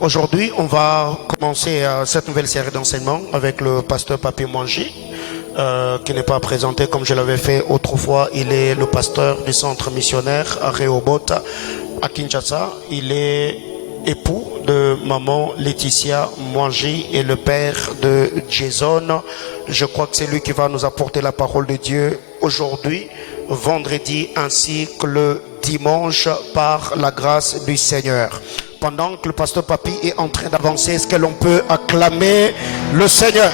Aujourd'hui, on va commencer cette nouvelle série d'enseignements avec le pasteur Papi Mwangi, qui n'est pas présenté comme je l'avais fait autrefois. Il est le pasteur du centre missionnaire à Rehoboth, à Kinshasa. Il est époux de maman Laetitia Mwangi et le père de Jason. Je crois que c'est lui qui va nous apporter la parole de Dieu aujourd'hui, vendredi ainsi que le dimanche par la grâce du Seigneur. Pendant que le pasteur Papi est en train d'avancer, est-ce que l'on peut acclamer le Seigneur?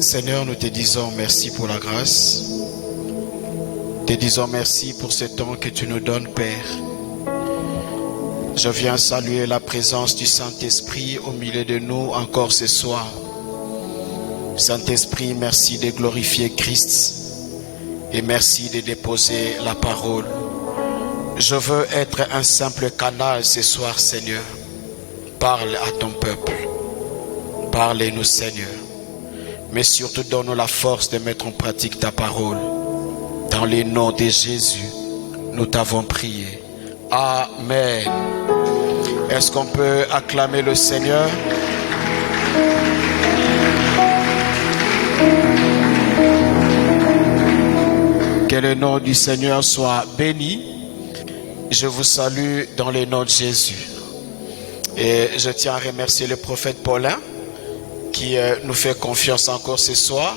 Seigneur, nous te disons merci pour la grâce. Te disons merci pour ce temps que tu nous donnes, Père. Je viens saluer la présence du Saint-Esprit au milieu de nous encore ce soir. Saint-Esprit, merci de glorifier Christ et merci de déposer la parole. Je veux être un simple canal ce soir, Seigneur. Parle à ton peuple. Parle-nous, Seigneur. Mais surtout, donne-nous la force de mettre en pratique ta parole. Dans le nom de Jésus, nous t'avons prié. Amen. Est-ce qu'on peut acclamer le Seigneur? Que le nom du Seigneur soit béni. Je vous salue dans le nom de Jésus. Et je tiens à remercier le prophète Paulin qui nous fait confiance encore ce soir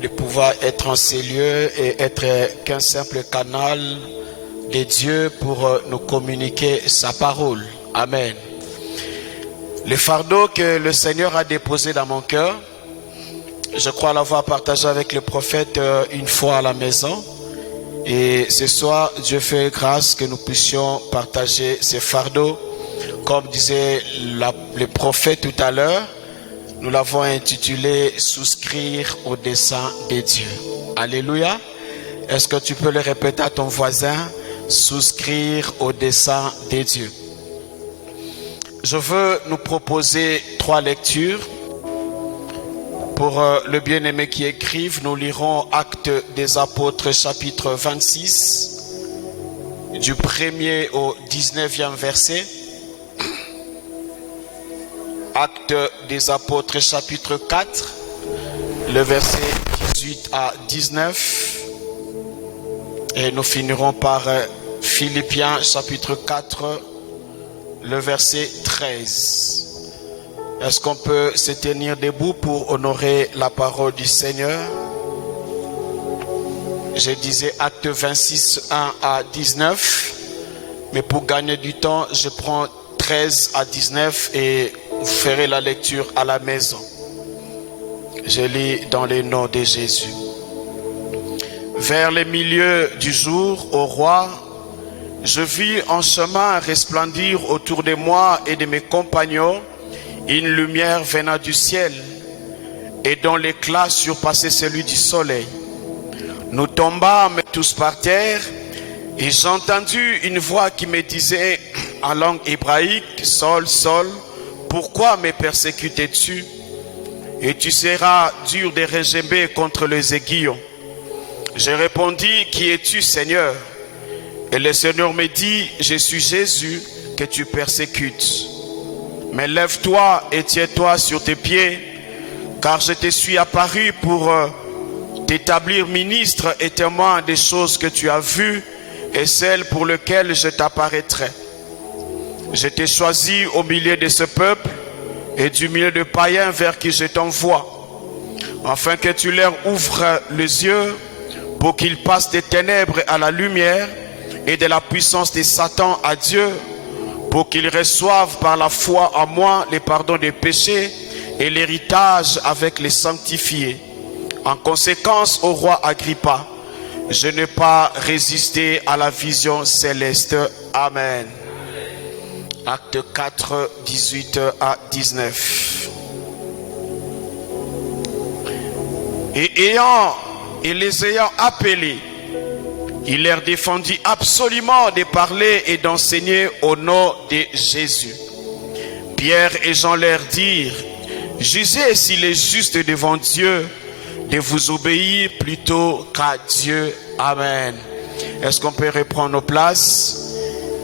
de pouvoir être en ces lieux et être qu'un simple canal de Dieu pour nous communiquer sa parole. Amen. Le fardeau que le Seigneur a déposé dans mon cœur, je crois l'avoir partagé avec le prophète une fois à la maison. Et ce soir, Dieu fait grâce que nous puissions partager ces fardeaux. Comme disait le prophète tout à l'heure, nous l'avons intitulé « Souscrire au dessein de Dieu ». Alléluia. Est-ce que tu peux le répéter à ton voisin? Souscrire au dessein de Dieu. Je veux nous proposer 3 lectures. Pour le bien-aimé qui écrive, nous lirons Actes des Apôtres chapitre 26, du 1er au 19e verset. Actes des Apôtres chapitre 4, le verset 18 à 19. Et nous finirons par Philippiens chapitre 4, le verset 13. Est-ce qu'on peut se tenir debout pour honorer la parole du Seigneur? Je disais Acte 26, 1 à 19. Mais pour gagner du temps, je prends 13 à 19 et vous ferez la lecture à la maison. Je lis dans le nom de Jésus. Vers le milieu du jour, ô roi, je vis en chemin resplendir autour de moi et de mes compagnons une lumière venant du ciel et dont l'éclat surpassait celui du soleil. Nous tombâmes tous par terre et j'ai entendu une voix qui me disait en langue hébraïque, Saul, Saul, pourquoi me persécutes-tu? Et tu seras dur de régember contre les aiguillons. Je répondis, qui es-tu, Seigneur? Et le Seigneur me dit, je suis Jésus que tu persécutes. Mais lève-toi et tiens-toi sur tes pieds, car je te suis apparu pour t'établir ministre et témoin des choses que tu as vues et celles pour lesquelles je t'apparaîtrai. Je t'ai choisi au milieu de ce peuple et du milieu de païens vers qui je t'envoie, afin que tu leur ouvres les yeux pour qu'ils passent des ténèbres à la lumière et de la puissance de Satan à Dieu, pour qu'ils reçoivent par la foi en moi le pardon des péchés et l'héritage avec les sanctifiés. En conséquence, au roi Agrippa, je n'ai pas résisté à la vision céleste. Amen. Acte 4, 18 à 19. Et les ayant appelés, il leur défendit absolument de parler et d'enseigner au nom de Jésus. Pierre et Jean leur dirent, jugez s'il est juste devant Dieu de vous obéir plutôt qu'à Dieu. Amen. Est-ce qu'on peut reprendre nos places?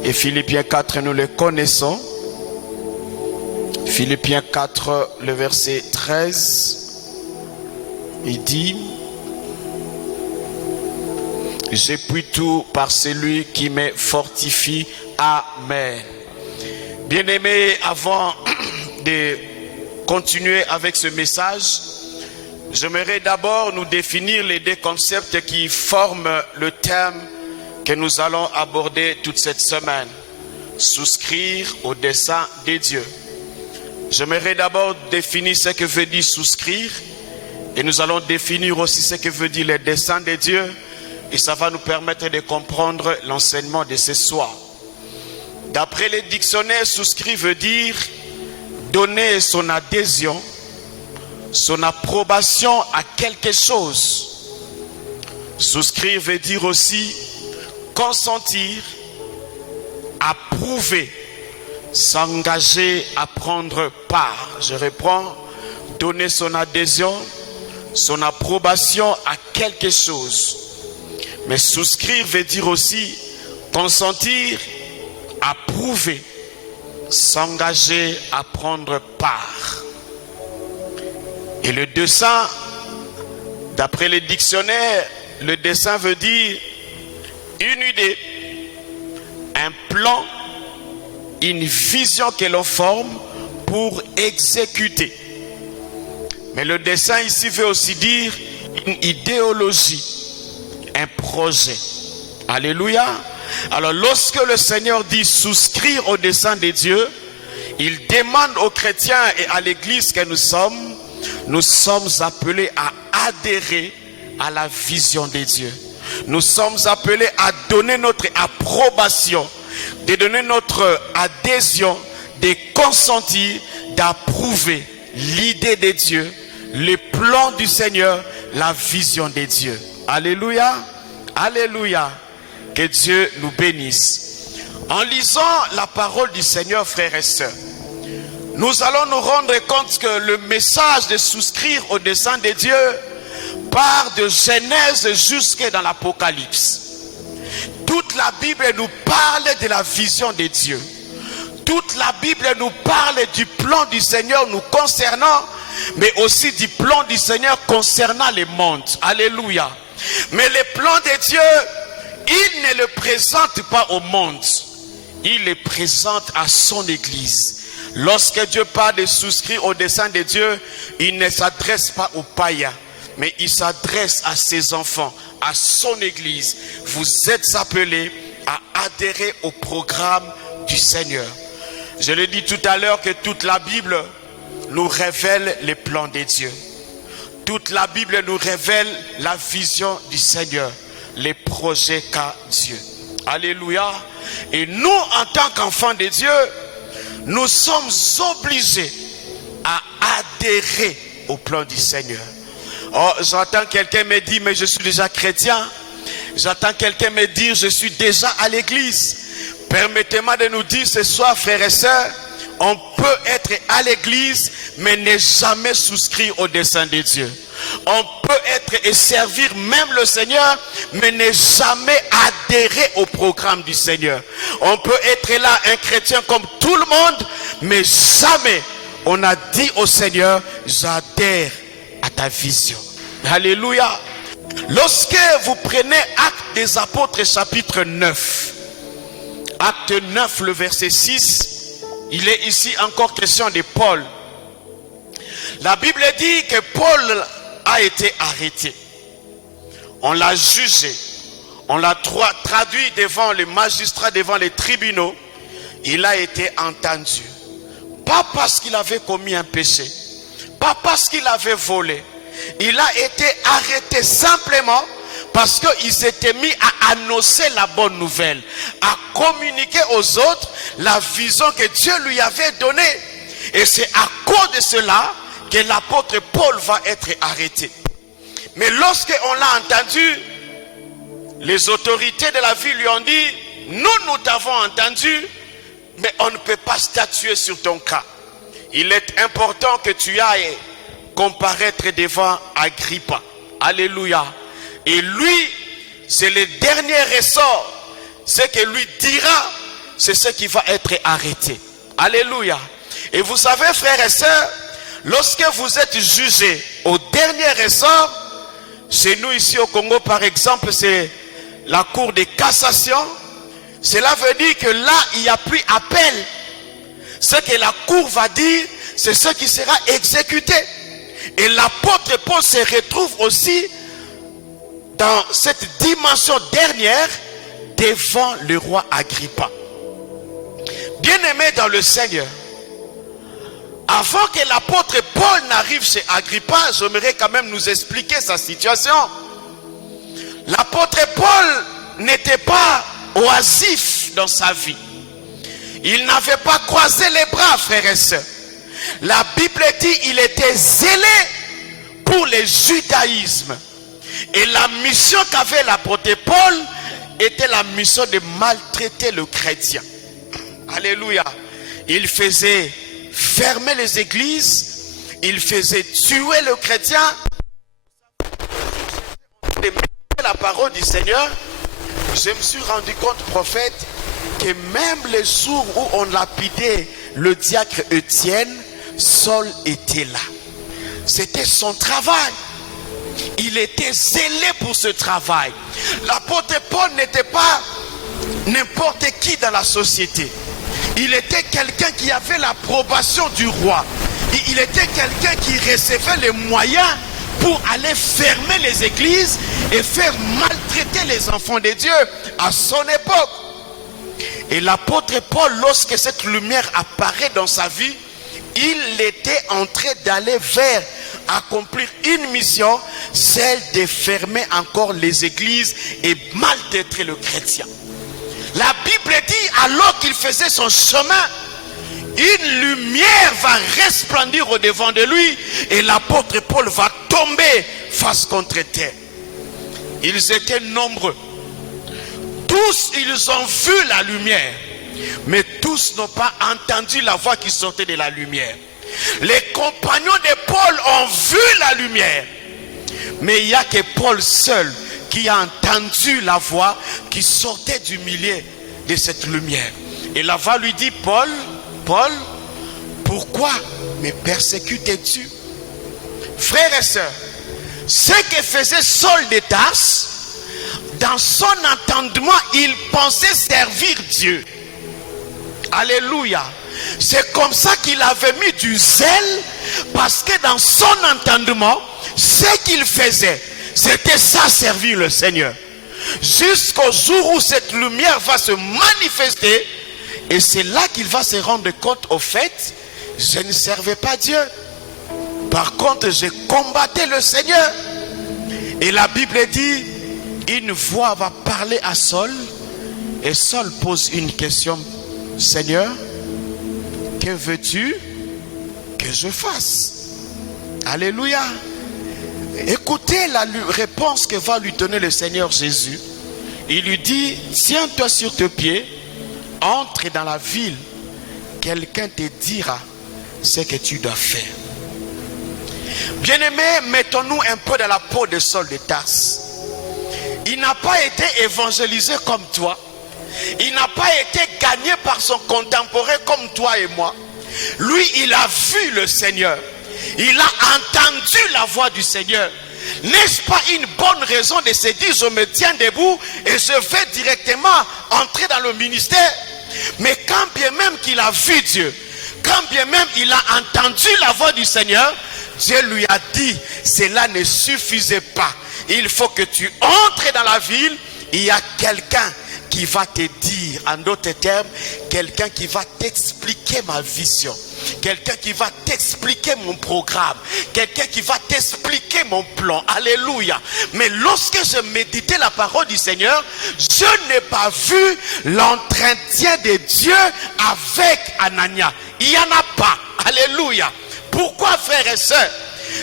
Et Philippiens 4, nous le connaissons. Philippiens 4, le verset 13, il dit: je puis tout par celui qui me fortifie. Amen. Bien-aimés, avant de continuer avec ce message, j'aimerais d'abord nous définir les deux concepts qui forment le thème que nous allons aborder toute cette semaine. Souscrire au dessein de Dieu. J'aimerais d'abord définir ce que veut dire souscrire, et nous allons définir aussi ce que veut dire le dessein de Dieu, et ça va nous permettre de comprendre l'enseignement de ce soir. D'après les dictionnaires, souscrire veut dire donner son adhésion, son approbation à quelque chose. Souscrire veut dire aussi consentir, approuver, s'engager à prendre part. Je reprends: donner son adhésion, son approbation à quelque chose. Mais souscrire veut dire aussi consentir, approuver, s'engager à prendre part. Et le dessein, d'après les dictionnaires, le dessein veut dire une idée, un plan, une vision que l'on forme pour exécuter. Mais le dessein ici veut aussi dire une idéologie, un projet. Alléluia. Alors lorsque le Seigneur dit souscrire au dessein de Dieu, il demande aux chrétiens et à l'église que nous sommes appelés à adhérer à la vision de Dieu. Nous sommes appelés à donner notre approbation, de donner notre adhésion, de consentir, d'approuver l'idée de Dieu, le plan du Seigneur, la vision de Dieu. Alléluia, alléluia. Que Dieu nous bénisse. En lisant la parole du Seigneur, frères et sœurs, nous allons nous rendre compte que le message de souscrire au dessein de Dieu part de Genèse jusque dans l'Apocalypse. Toute la Bible nous parle de la vision de Dieu. Toute la Bible nous parle du plan du Seigneur nous concernant, mais aussi du plan du Seigneur concernant les mondes. Alléluia. Mais le plan de Dieu, il ne le présente pas au monde, il le présente à son église. Lorsque Dieu parle de souscrire au dessein de Dieu, il ne s'adresse pas aux païens, mais il s'adresse à ses enfants, à son église. Vous êtes appelés à adhérer au programme du Seigneur. Je l'ai dit tout à l'heure que toute la Bible nous révèle les plans de Dieu. Toute la Bible nous révèle la vision du Seigneur, les projets qu'a Dieu. Alléluia. Et nous, en tant qu'enfants de Dieu, nous sommes obligés à adhérer au plan du Seigneur. Oh, j'entends quelqu'un me dire, mais je suis déjà chrétien. J'entends quelqu'un me dire, je suis déjà à l'église. Permettez-moi de nous dire ce soir, frères et sœurs, on peut être à l'église, mais ne jamais souscrire au dessein de Dieu. On peut être et servir même le Seigneur, mais ne jamais adhérer au programme du Seigneur. On peut être là, un chrétien comme tout le monde, mais jamais on a dit au Seigneur, j'adhère à ta vision. Alléluia. Lorsque vous prenez Actes des Apôtres chapitre 9, Acte 9, le verset 6, il est ici encore question de Paul. La Bible dit que Paul a été arrêté. On l'a jugé. On l'a traduit devant les magistrats, devant les tribunaux. Il a été entendu. Pas parce qu'il avait commis un péché. Pas parce qu'il avait volé. Il a été arrêté simplement parce qu'il s'était mis à annoncer la bonne nouvelle, à communiquer aux autres la vision que Dieu lui avait donnée. Et c'est à cause de cela que l'apôtre Paul va être arrêté. Mais lorsqu'on l'a entendu, les autorités de la ville lui ont dit, nous t'avons entendu, mais on ne peut pas statuer sur ton cas. Il est important que tu ailles comparaître devant Agrippa. Alléluia. Et lui, c'est le dernier ressort. Ce que lui dira, c'est ce qui va être arrêté. Alléluia. Et vous savez, frères et sœurs, lorsque vous êtes jugés au dernier ressort, chez nous ici au Congo par exemple, c'est la cour de cassation. Cela veut dire que là, il n'y a plus appel. Ce que la cour va dire, c'est ce qui sera exécuté. Et l'apôtre Paul se retrouve aussi dans cette dimension dernière devant le roi Agrippa. Bien-aimé dans le Seigneur, avant que l'apôtre Paul n'arrive chez Agrippa, j'aimerais quand même nous expliquer sa situation. L'apôtre Paul n'était pas oisif dans sa vie. Il n'avait pas croisé les bras, frères et sœurs. La Bible dit qu'il était zélé pour le judaïsme. Et la mission qu'avait l'apôtre Paul était la mission de maltraiter le chrétien. Alléluia. Il faisait fermer les églises, il faisait tuer le chrétien. De la parole du Seigneur, je me suis rendu compte, prophète, que même les jours où on lapidait le diacre Étienne, Saul était là. C'était son travail. Il était zélé pour ce travail. L'apôtre Paul n'était pas n'importe qui dans la société. Il était quelqu'un qui avait l'approbation du roi. Il était quelqu'un qui recevait les moyens pour aller fermer les églises et faire maltraiter les enfants de Dieu à son époque. Et l'apôtre Paul, lorsque cette lumière apparaît dans sa vie, il était en train d'aller vers accomplir une mission, celle de fermer encore les églises et maltraiter le chrétien. La Bible dit, alors qu'il faisait son chemin, une lumière va resplendir au devant de lui et l'apôtre Paul va tomber face contre terre. Ils étaient nombreux. Tous, ils ont vu la lumière, mais tous n'ont pas entendu la voix qui sortait de la lumière. Les compagnons de Paul ont vu la lumière, mais il n'y a que Paul seul qui a entendu la voix qui sortait du milieu de cette lumière. Et la voix lui dit, Paul, Paul, pourquoi me persécutes-tu? Frères et sœurs, ce que faisait Saul de Tarse, dans son entendement, il pensait servir Dieu. Alléluia. C'est comme ça qu'il avait mis du zèle, parce que dans son entendement, ce qu'il faisait, c'était ça, servir le Seigneur. Jusqu'au jour où cette lumière va se manifester, et c'est là qu'il va se rendre compte, au fait, je ne servais pas Dieu. Par contre, je combattais le Seigneur. Et la Bible dit, une voix va parler à Saul, et Saul pose une question, Seigneur, que veux-tu que je fasse? Alléluia. Écoutez la réponse que va lui donner le Seigneur Jésus. Il lui dit, tiens-toi sur tes pieds, entre dans la ville, quelqu'un te dira ce que tu dois faire. Bien-aimés, mettons-nous un peu dans la peau de Saul de Tarse. Il n'a pas été évangélisé comme toi. Il n'a pas été gagné par son contemporain comme toi et moi. Lui, il a vu le Seigneur. Il a entendu la voix du Seigneur. N'est-ce pas une bonne raison de se dire, je me tiens debout et je vais directement entrer dans le ministère? Mais quand bien même qu'il a vu Dieu, quand bien même il a entendu la voix du Seigneur, Dieu lui a dit, cela ne suffisait pas. Il faut que tu entres dans la ville, il y a quelqu'un qui va te dire, en d'autres termes, quelqu'un qui va t'expliquer ma vision, quelqu'un qui va t'expliquer mon programme, quelqu'un qui va t'expliquer mon plan. Alléluia. Mais lorsque je méditais la parole du Seigneur, je n'ai pas vu l'entretien de Dieu avec Anania. Il n'y en a pas. Alléluia. Pourquoi, frères et sœurs?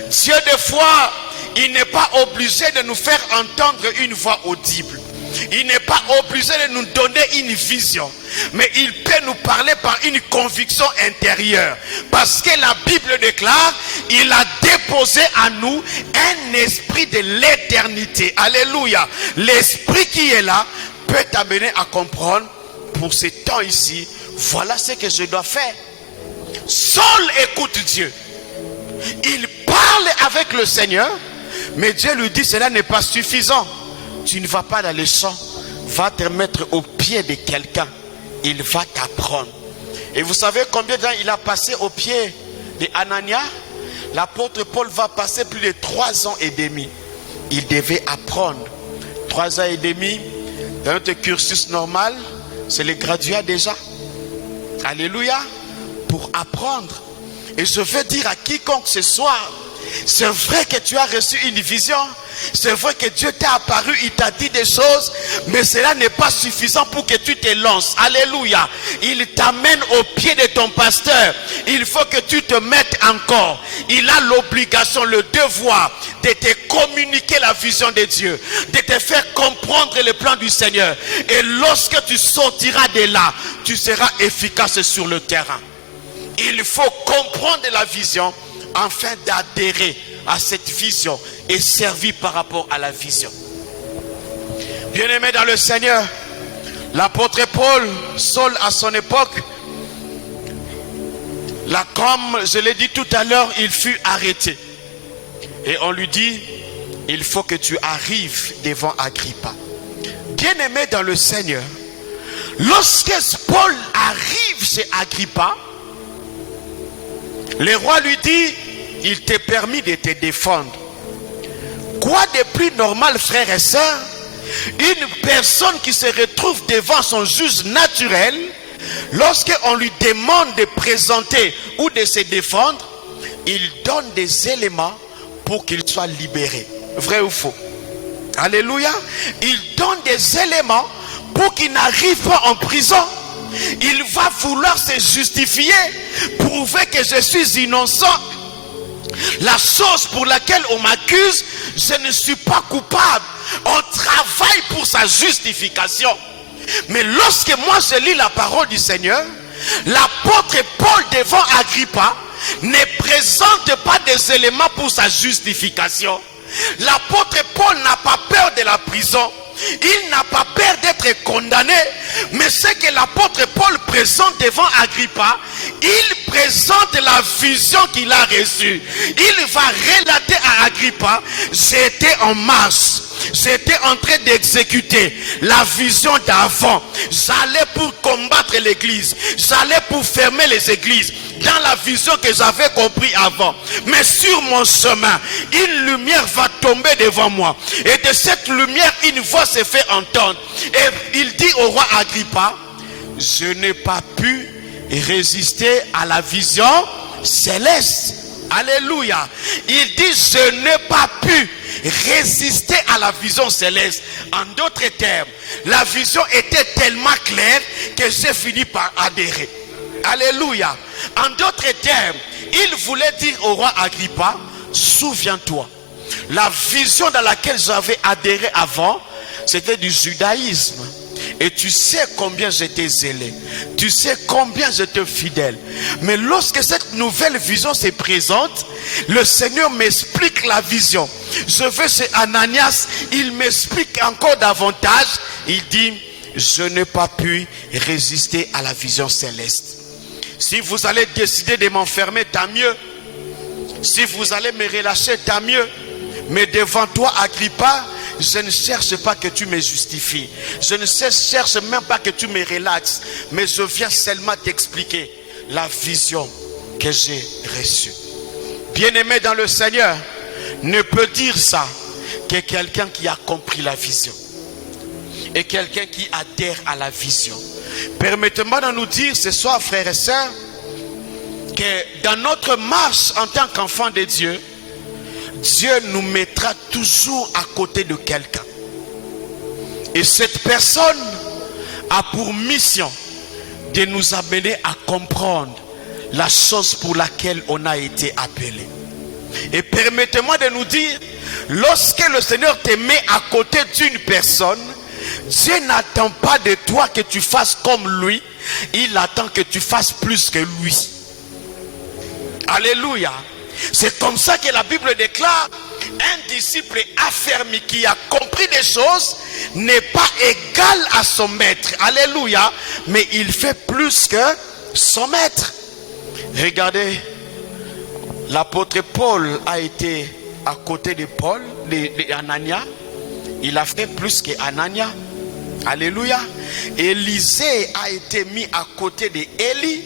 Dieu, des fois, il n'est pas obligé de nous faire entendre une voix audible. Il n'est pas obligé de nous donner une vision, mais il peut nous parler par une conviction intérieure. Parce que la Bible déclare, il a déposer en nous un esprit de l'éternité. Alléluia. L'esprit qui est là peut t'amener à comprendre, pour ce temps ici, voilà ce que je dois faire. Saul écoute Dieu. Il parle avec le Seigneur, mais Dieu lui dit, cela n'est pas suffisant. Tu ne vas pas dans les champs, va te mettre au pied de quelqu'un. Il va t'apprendre. Et vous savez combien de temps il a passé au pied de Anania? L'apôtre Paul va passer plus de 3 ans et demi. Il devait apprendre. 3 ans et demi, dans notre cursus normal, c'est les graduats déjà. Alléluia. Pour apprendre. Et je veux dire à quiconque ce soir, c'est vrai que tu as reçu une vision. C'est vrai que Dieu t'est apparu, il t'a dit des choses, mais cela n'est pas suffisant pour que tu te lances. Alléluia. Il t'amène au pied de ton pasteur. Il faut que tu te mettes encore. Il a l'obligation, le devoir de te communiquer la vision de Dieu, de te faire comprendre le plan du Seigneur. Et lorsque tu sortiras de là, tu seras efficace sur le terrain. Il faut comprendre la vision afin d'adhérer à cette vision et servir par rapport à la vision. Bien-aimé dans le Seigneur, l'apôtre Paul, Saul à son époque, là, comme je l'ai dit tout à l'heure, il fut arrêté. Et on lui dit, il faut que tu arrives devant Agrippa. Bien-aimé dans le Seigneur, lorsque Paul arrive chez Agrippa, le roi lui dit, il t'est permis de te défendre. Quoi de plus normal, frères et sœurs? Une personne qui se retrouve devant son juge naturel, lorsqu'on lui demande de présenter ou de se défendre, il donne des éléments pour qu'il soit libéré. Vrai ou faux? Alléluia. Il donne des éléments pour qu'il n'arrive pas en prison. Il va vouloir se justifier, prouver que je suis innocent. La chose pour laquelle on m'accuse, je ne suis pas coupable. On travaille pour sa justification. Mais lorsque moi je lis la parole du Seigneur, l'apôtre Paul devant Agrippa ne présente pas des éléments pour sa justification. L'apôtre Paul n'a pas peur de la prison. Il n'a pas peur d'être condamné. Mais ce que l'apôtre Paul présente devant Agrippa, il présente la vision qu'il a reçue. Il va relater à Agrippa, j'étais en marche. J'étais en train d'exécuter la vision d'avant. J'allais pour combattre l'église. J'allais pour fermer les églises. Dans la vision que j'avais compris avant. Mais sur mon chemin, une lumière va tomber devant moi. Et de cette lumière, une voix se fait entendre. Et il dit au roi Agrippa, je n'ai pas pu résister à la vision céleste. Alléluia. Il dit, je n'ai pas pu résister à la vision céleste. En d'autres termes, la vision était tellement claire que j'ai fini par adhérer. Alléluia. En d'autres termes, il voulait dire au roi Agrippa, souviens-toi, la vision dans laquelle j'avais adhéré avant, c'était du judaïsme. Et tu sais combien j'étais zélé. Tu sais combien j'étais fidèle. Mais lorsque cette nouvelle vision se présente, le Seigneur m'explique la vision. Je vais chez Ananias, il m'explique encore davantage. Il dit, je n'ai pas pu résister à la vision céleste. Si vous allez décider de m'enfermer, tant mieux. Si vous allez me relâcher, tant mieux. Mais devant toi, Agrippa, je ne cherche pas que tu me justifies. Je ne cherche même pas que tu me relaxes. Mais je viens seulement t'expliquer la vision que j'ai reçue. Bien-aimé dans le Seigneur, ne peut dire ça que quelqu'un qui a compris la vision. Et quelqu'un qui adhère à la vision. Permettez-moi de nous dire ce soir, frères et sœurs, que dans notre marche en tant qu'enfant de Dieu, Dieu nous mettra toujours à côté de quelqu'un. Et cette personne a pour mission de nous amener à comprendre la chose pour laquelle on a été appelé. Et permettez-moi de nous dire, lorsque le Seigneur te met à côté d'une personne, Dieu n'attend pas de toi que tu fasses comme lui, il attend que tu fasses plus que lui. Alléluia. C'est comme ça que la Bible déclare, un disciple affermi qui a compris des choses n'est pas égal à son maître. Alléluia. Mais il fait plus que son maître. Regardez, l'apôtre Paul a été à côté de Paul, d'Anania. Il a fait plus qu'Anania. Alléluia. Élisée a été mis à côté d'Élie.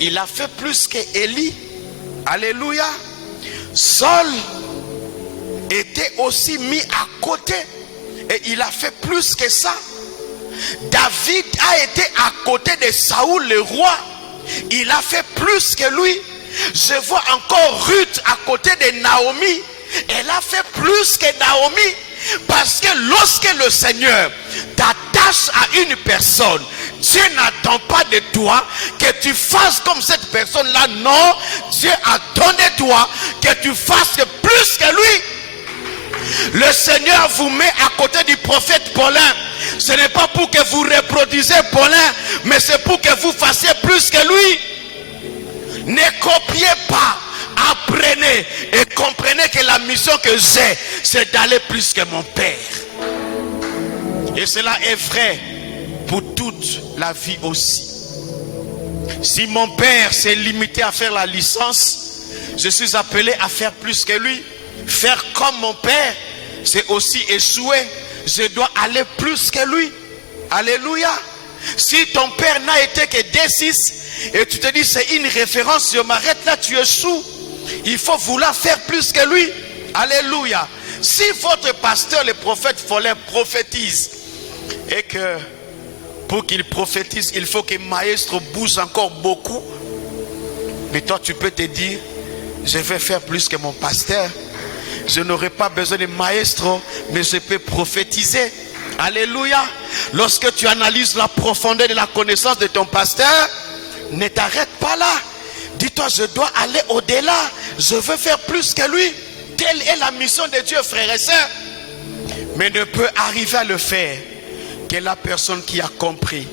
Il a fait plus qu'Élie. Alléluia. Saul était aussi mis à côté et il a fait plus que ça. David a été à côté de Saoul le roi. Il a fait plus que lui. Je vois encore Ruth à côté de Naomi. Elle a fait plus que Naomi. Parce que lorsque le Seigneur t'attache à une personne, Dieu n'attend pas de toi que tu fasses comme cette personne-là. Non, Dieu attend de toi que tu fasses plus que lui. Le Seigneur vous met à côté du prophète Paulin. Ce n'est pas pour que vous reproduisez Paulin, mais c'est pour que vous fassiez plus que lui. Ne copiez pas. Apprenez et comprenez que la mission que j'ai, c'est d'aller plus que mon Père. Et cela est vrai pour toute la vie aussi. Si mon Père s'est limité à faire la licence, je suis appelé à faire plus que lui. Faire comme mon Père, c'est aussi échouer. Je dois aller plus que lui. Alléluia. Si ton Père n'a été que D6 et tu te dis c'est une référence, je m'arrête là, tu échoues. Il faut vouloir faire plus que lui. Alléluia. Si votre pasteur, le prophète Follin, prophétise et que pour qu'il prophétise, il faut que maestro bouge encore beaucoup, mais toi tu peux te dire, je vais faire plus que mon pasteur. Je n'aurai pas besoin de maestro, mais je peux prophétiser. Alléluia. Lorsque tu analyses la profondeur de la connaissance de ton pasteur, ne t'arrête pas là. Dis-toi, je dois aller au-delà. Je veux faire plus que lui. Telle est la mission de Dieu, frères et sœurs. Mais ne peut arriver à le faire que la personne qui a compris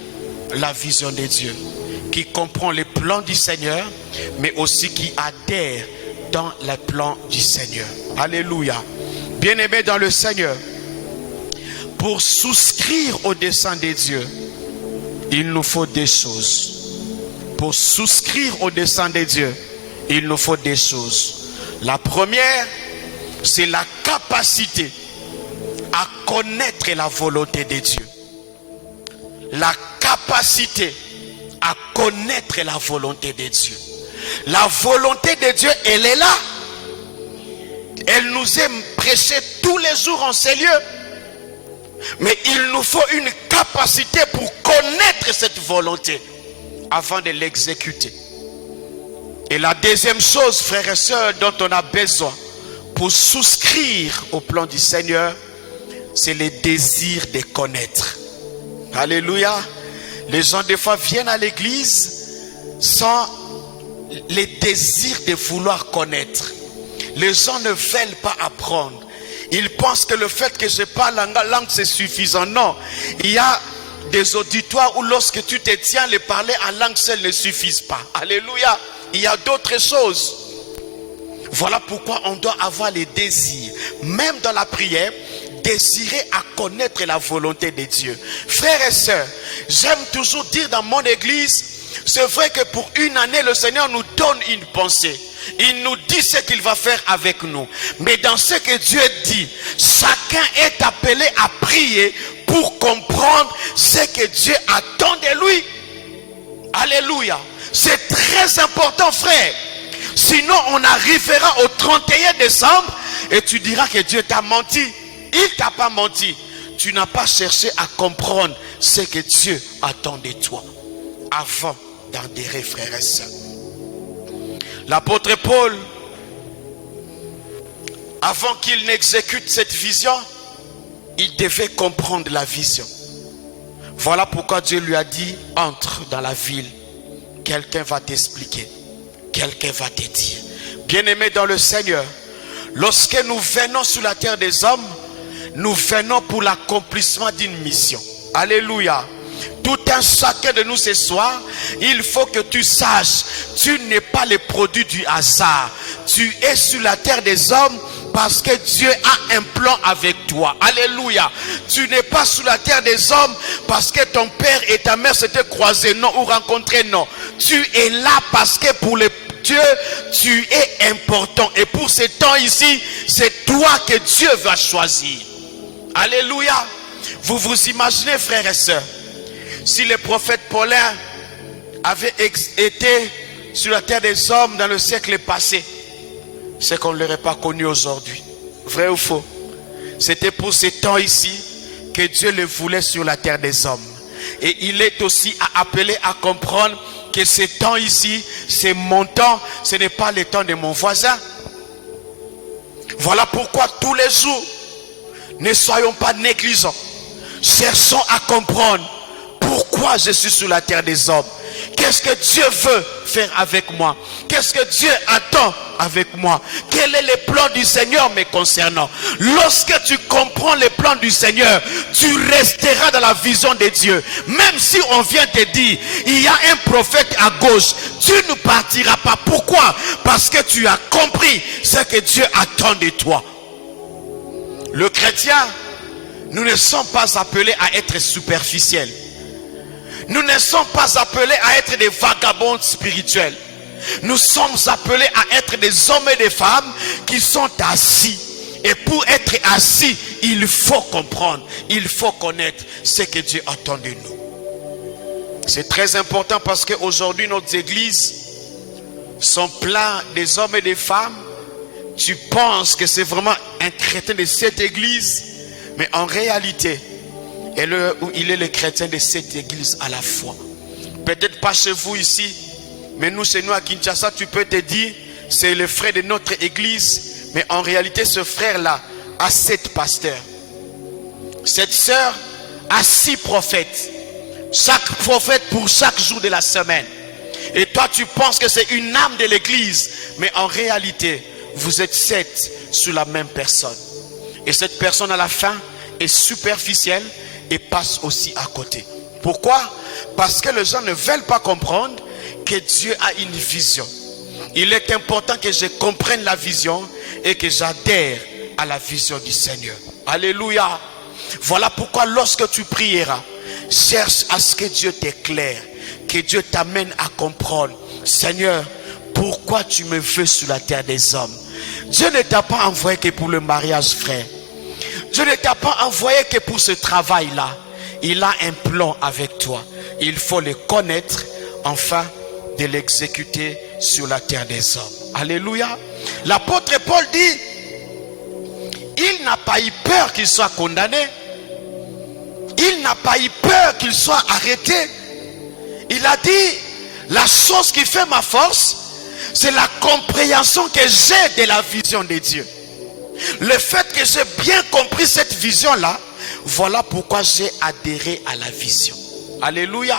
la vision de Dieu, qui comprend les plans du Seigneur, mais aussi qui adhère dans les plans du Seigneur. Alléluia. Bien-aimés dans le Seigneur, pour souscrire au dessein de Dieu, il nous faut des choses. Pour souscrire au dessein de Dieu, il nous faut des choses. La première, c'est la capacité à connaître la volonté de Dieu. La capacité à connaître la volonté de Dieu. La volonté de Dieu, elle est là. Elle nous est prêchée tous les jours en ces lieux. Mais il nous faut une capacité pour connaître cette volonté avant de l'exécuter. Et la deuxième chose, frères et sœurs, dont on a besoin pour souscrire au plan du Seigneur, c'est le désir de connaître. Alléluia. Les gens des fois viennent à l'église sans le désir de vouloir connaître. Les gens ne veulent pas apprendre. Ils pensent que le fait que je parle la langue c'est suffisant. Non, il y a des auditoires où lorsque tu te tiens, le parler en langue seule ne suffit pas. Alléluia. Il y a d'autres choses. Voilà pourquoi on doit avoir les désirs. Même dans la prière, désirer à connaître la volonté de Dieu. Frères et sœurs, j'aime toujours dire dans mon église, c'est vrai que pour une année, le Seigneur nous donne une pensée. Il nous dit ce qu'il va faire avec nous. Mais dans ce que Dieu dit, chacun est appelé à prier pour comprendre ce que Dieu attend de lui. Alléluia. C'est très important, frère. Sinon, on arrivera au 31 décembre et tu diras que Dieu t'a menti. Il t'a pas menti. Tu n'as pas cherché à comprendre ce que Dieu attend de toi avant d'adhérer, frères et sœurs. L'apôtre Paul, avant qu'il n'exécute cette vision, il devait comprendre la vision. Voilà pourquoi Dieu lui a dit, entre dans la ville. Quelqu'un va t'expliquer. Quelqu'un va te dire. Bien-aimés dans le Seigneur, lorsque nous venons sur la terre des hommes, nous venons pour l'accomplissement d'une mission. Alléluia. tout un chacun de nous ce soir, il faut que tu saches, tu n'es pas le produit du hasard. Tu es sur la terre des hommes parce que Dieu a un plan avec toi. Alléluia. Tu n'es pas sur la terre des hommes parce que ton père et ta mère s'étaient croisés, non, ou rencontrés, non. Tu es là parce que pour le Dieu, tu es important. Et pour ce temps ici, c'est toi que Dieu va choisir. Alléluia. Vous vous imaginez, frères et sœurs, si le prophète Paulin avait été sur la terre des hommes dans le siècle passé, c'est qu'on ne l'aurait pas connu aujourd'hui. Vrai ou faux? C'était pour ce temps ici que Dieu le voulait sur la terre des hommes. Et il est aussi appelé à comprendre que ce temps ici, c'est mon temps, ce n'est pas le temps de mon voisin. Voilà pourquoi tous les jours, ne soyons pas négligents. Cherchons à comprendre pourquoi je suis sur la terre des hommes. Qu'est-ce que Dieu veut faire avec moi? Qu'est-ce que Dieu attend avec moi? Quel est le plan du Seigneur me concernant? Lorsque tu comprends le plan du Seigneur, tu resteras dans la vision de Dieu. Même si on vient te dire, il y a un prophète à gauche, tu ne partiras pas. Pourquoi? Parce que tu as compris ce que Dieu attend de toi. Le chrétien, nous ne sommes pas appelés à être superficiels. Nous ne sommes pas appelés à être des vagabonds spirituels. Nous sommes appelés à être des hommes et des femmes qui sont assis. Et pour être assis, il faut comprendre, il faut connaître ce que Dieu attend de nous. C'est très important parce qu'aujourd'hui, nos églises sont pleines des hommes et des femmes. Tu penses que c'est vraiment un chrétien de cette église, mais en réalité, il est le chrétien de cette église à la fois. Peut-être pas chez vous ici, mais nous, chez nous à Kinshasa, tu peux te dire, c'est le frère de notre église, mais en réalité, ce frère-là a 7 pasteurs. Cette sœur a 6 prophètes. Chaque prophète pour chaque jour de la semaine. Et toi, tu penses que c'est une âme de l'église, mais en réalité, vous êtes 7 sur la même personne. Et cette personne à la fin est superficielle et passe aussi à côté. Pourquoi? Parce que les gens ne veulent pas comprendre que Dieu a une vision. Il est important que je comprenne la vision et que j'adhère à la vision du Seigneur. Alléluia. Voilà pourquoi lorsque tu prieras, cherche à ce que Dieu t'éclaire, que Dieu t'amène à comprendre. Seigneur, pourquoi tu me veux sur la terre des hommes? Dieu ne t'a pas envoyé que pour le mariage, frère. Dieu ne t'a pas envoyé que pour ce travail-là. Il a un plan avec toi. Il faut le connaître, afin de l'exécuter sur la terre des hommes. Alléluia. L'apôtre Paul dit, il n'a pas eu peur qu'il soit condamné. Il n'a pas eu peur qu'il soit arrêté. Il a dit, la chose qui fait ma force, c'est la compréhension que j'ai de la vision de Dieu. Le fait que j'ai bien compris cette vision-là, voilà pourquoi j'ai adhéré à la vision. Alléluia.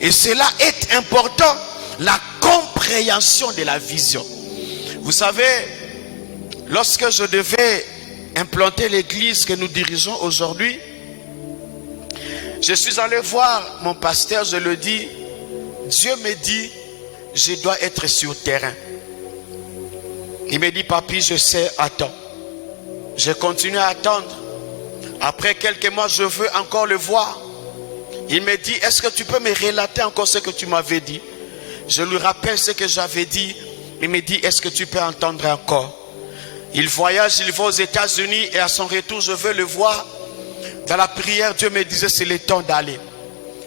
Et cela est important, la compréhension de la vision. Vous savez, lorsque je devais implanter l'église que nous dirigeons aujourd'hui, je suis allé voir mon pasteur, je le dis, Dieu me dit, je dois être sur terrain. Il me dit, papi, je sais, attends. Je continue à attendre. Après quelques mois, je veux encore le voir. Il me dit, est-ce que tu peux me relater encore ce que tu m'avais dit? Je lui rappelle ce que j'avais dit. Il me dit, est-ce que tu peux entendre encore? Il voyage, il va aux États-Unis et à son retour, je veux le voir. Dans la prière, Dieu me disait, c'est le temps d'aller.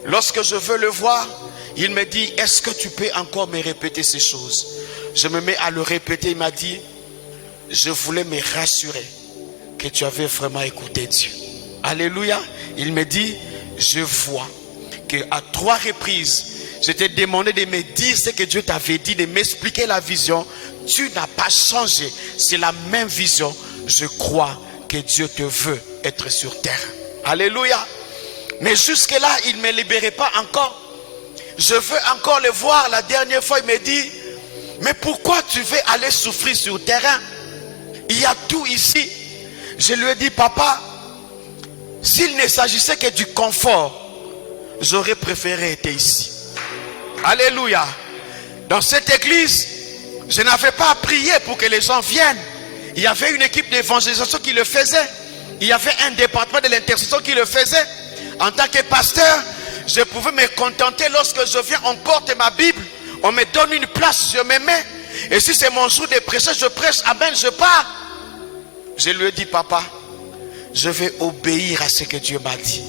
Lorsque je veux le voir, il me dit, est-ce que tu peux encore me répéter ces choses? Je me mets à le répéter. Il m'a dit, je voulais me rassurer que tu avais vraiment écouté Dieu. Alléluia. Il me dit, je vois qu'à 3 reprises, je t'ai demandé de me dire ce que Dieu t'avait dit, de m'expliquer la vision. Tu n'as pas changé. C'est la même vision. Je crois que Dieu te veut être sur terre. Alléluia. Mais jusque-là, il ne me libérait pas encore. Je veux encore le voir. La dernière fois, il me dit, mais pourquoi tu veux aller souffrir sur le terrain? Il y a tout ici. Je lui ai dit, papa, s'il ne s'agissait que du confort, j'aurais préféré être ici. Alléluia. Dans cette église, je n'avais pas à prier pour que les gens viennent. Il y avait une équipe d'évangélisation qui le faisait. Il y avait un département de l'intercession qui le faisait. En tant que pasteur, je pouvais me contenter lorsque je viens, on porte ma Bible, on me donne une place, je me mets. Et si c'est mon jour de prêcher, je prêche, amen, je pars. Je lui ai dit, papa, je vais obéir à ce que Dieu m'a dit.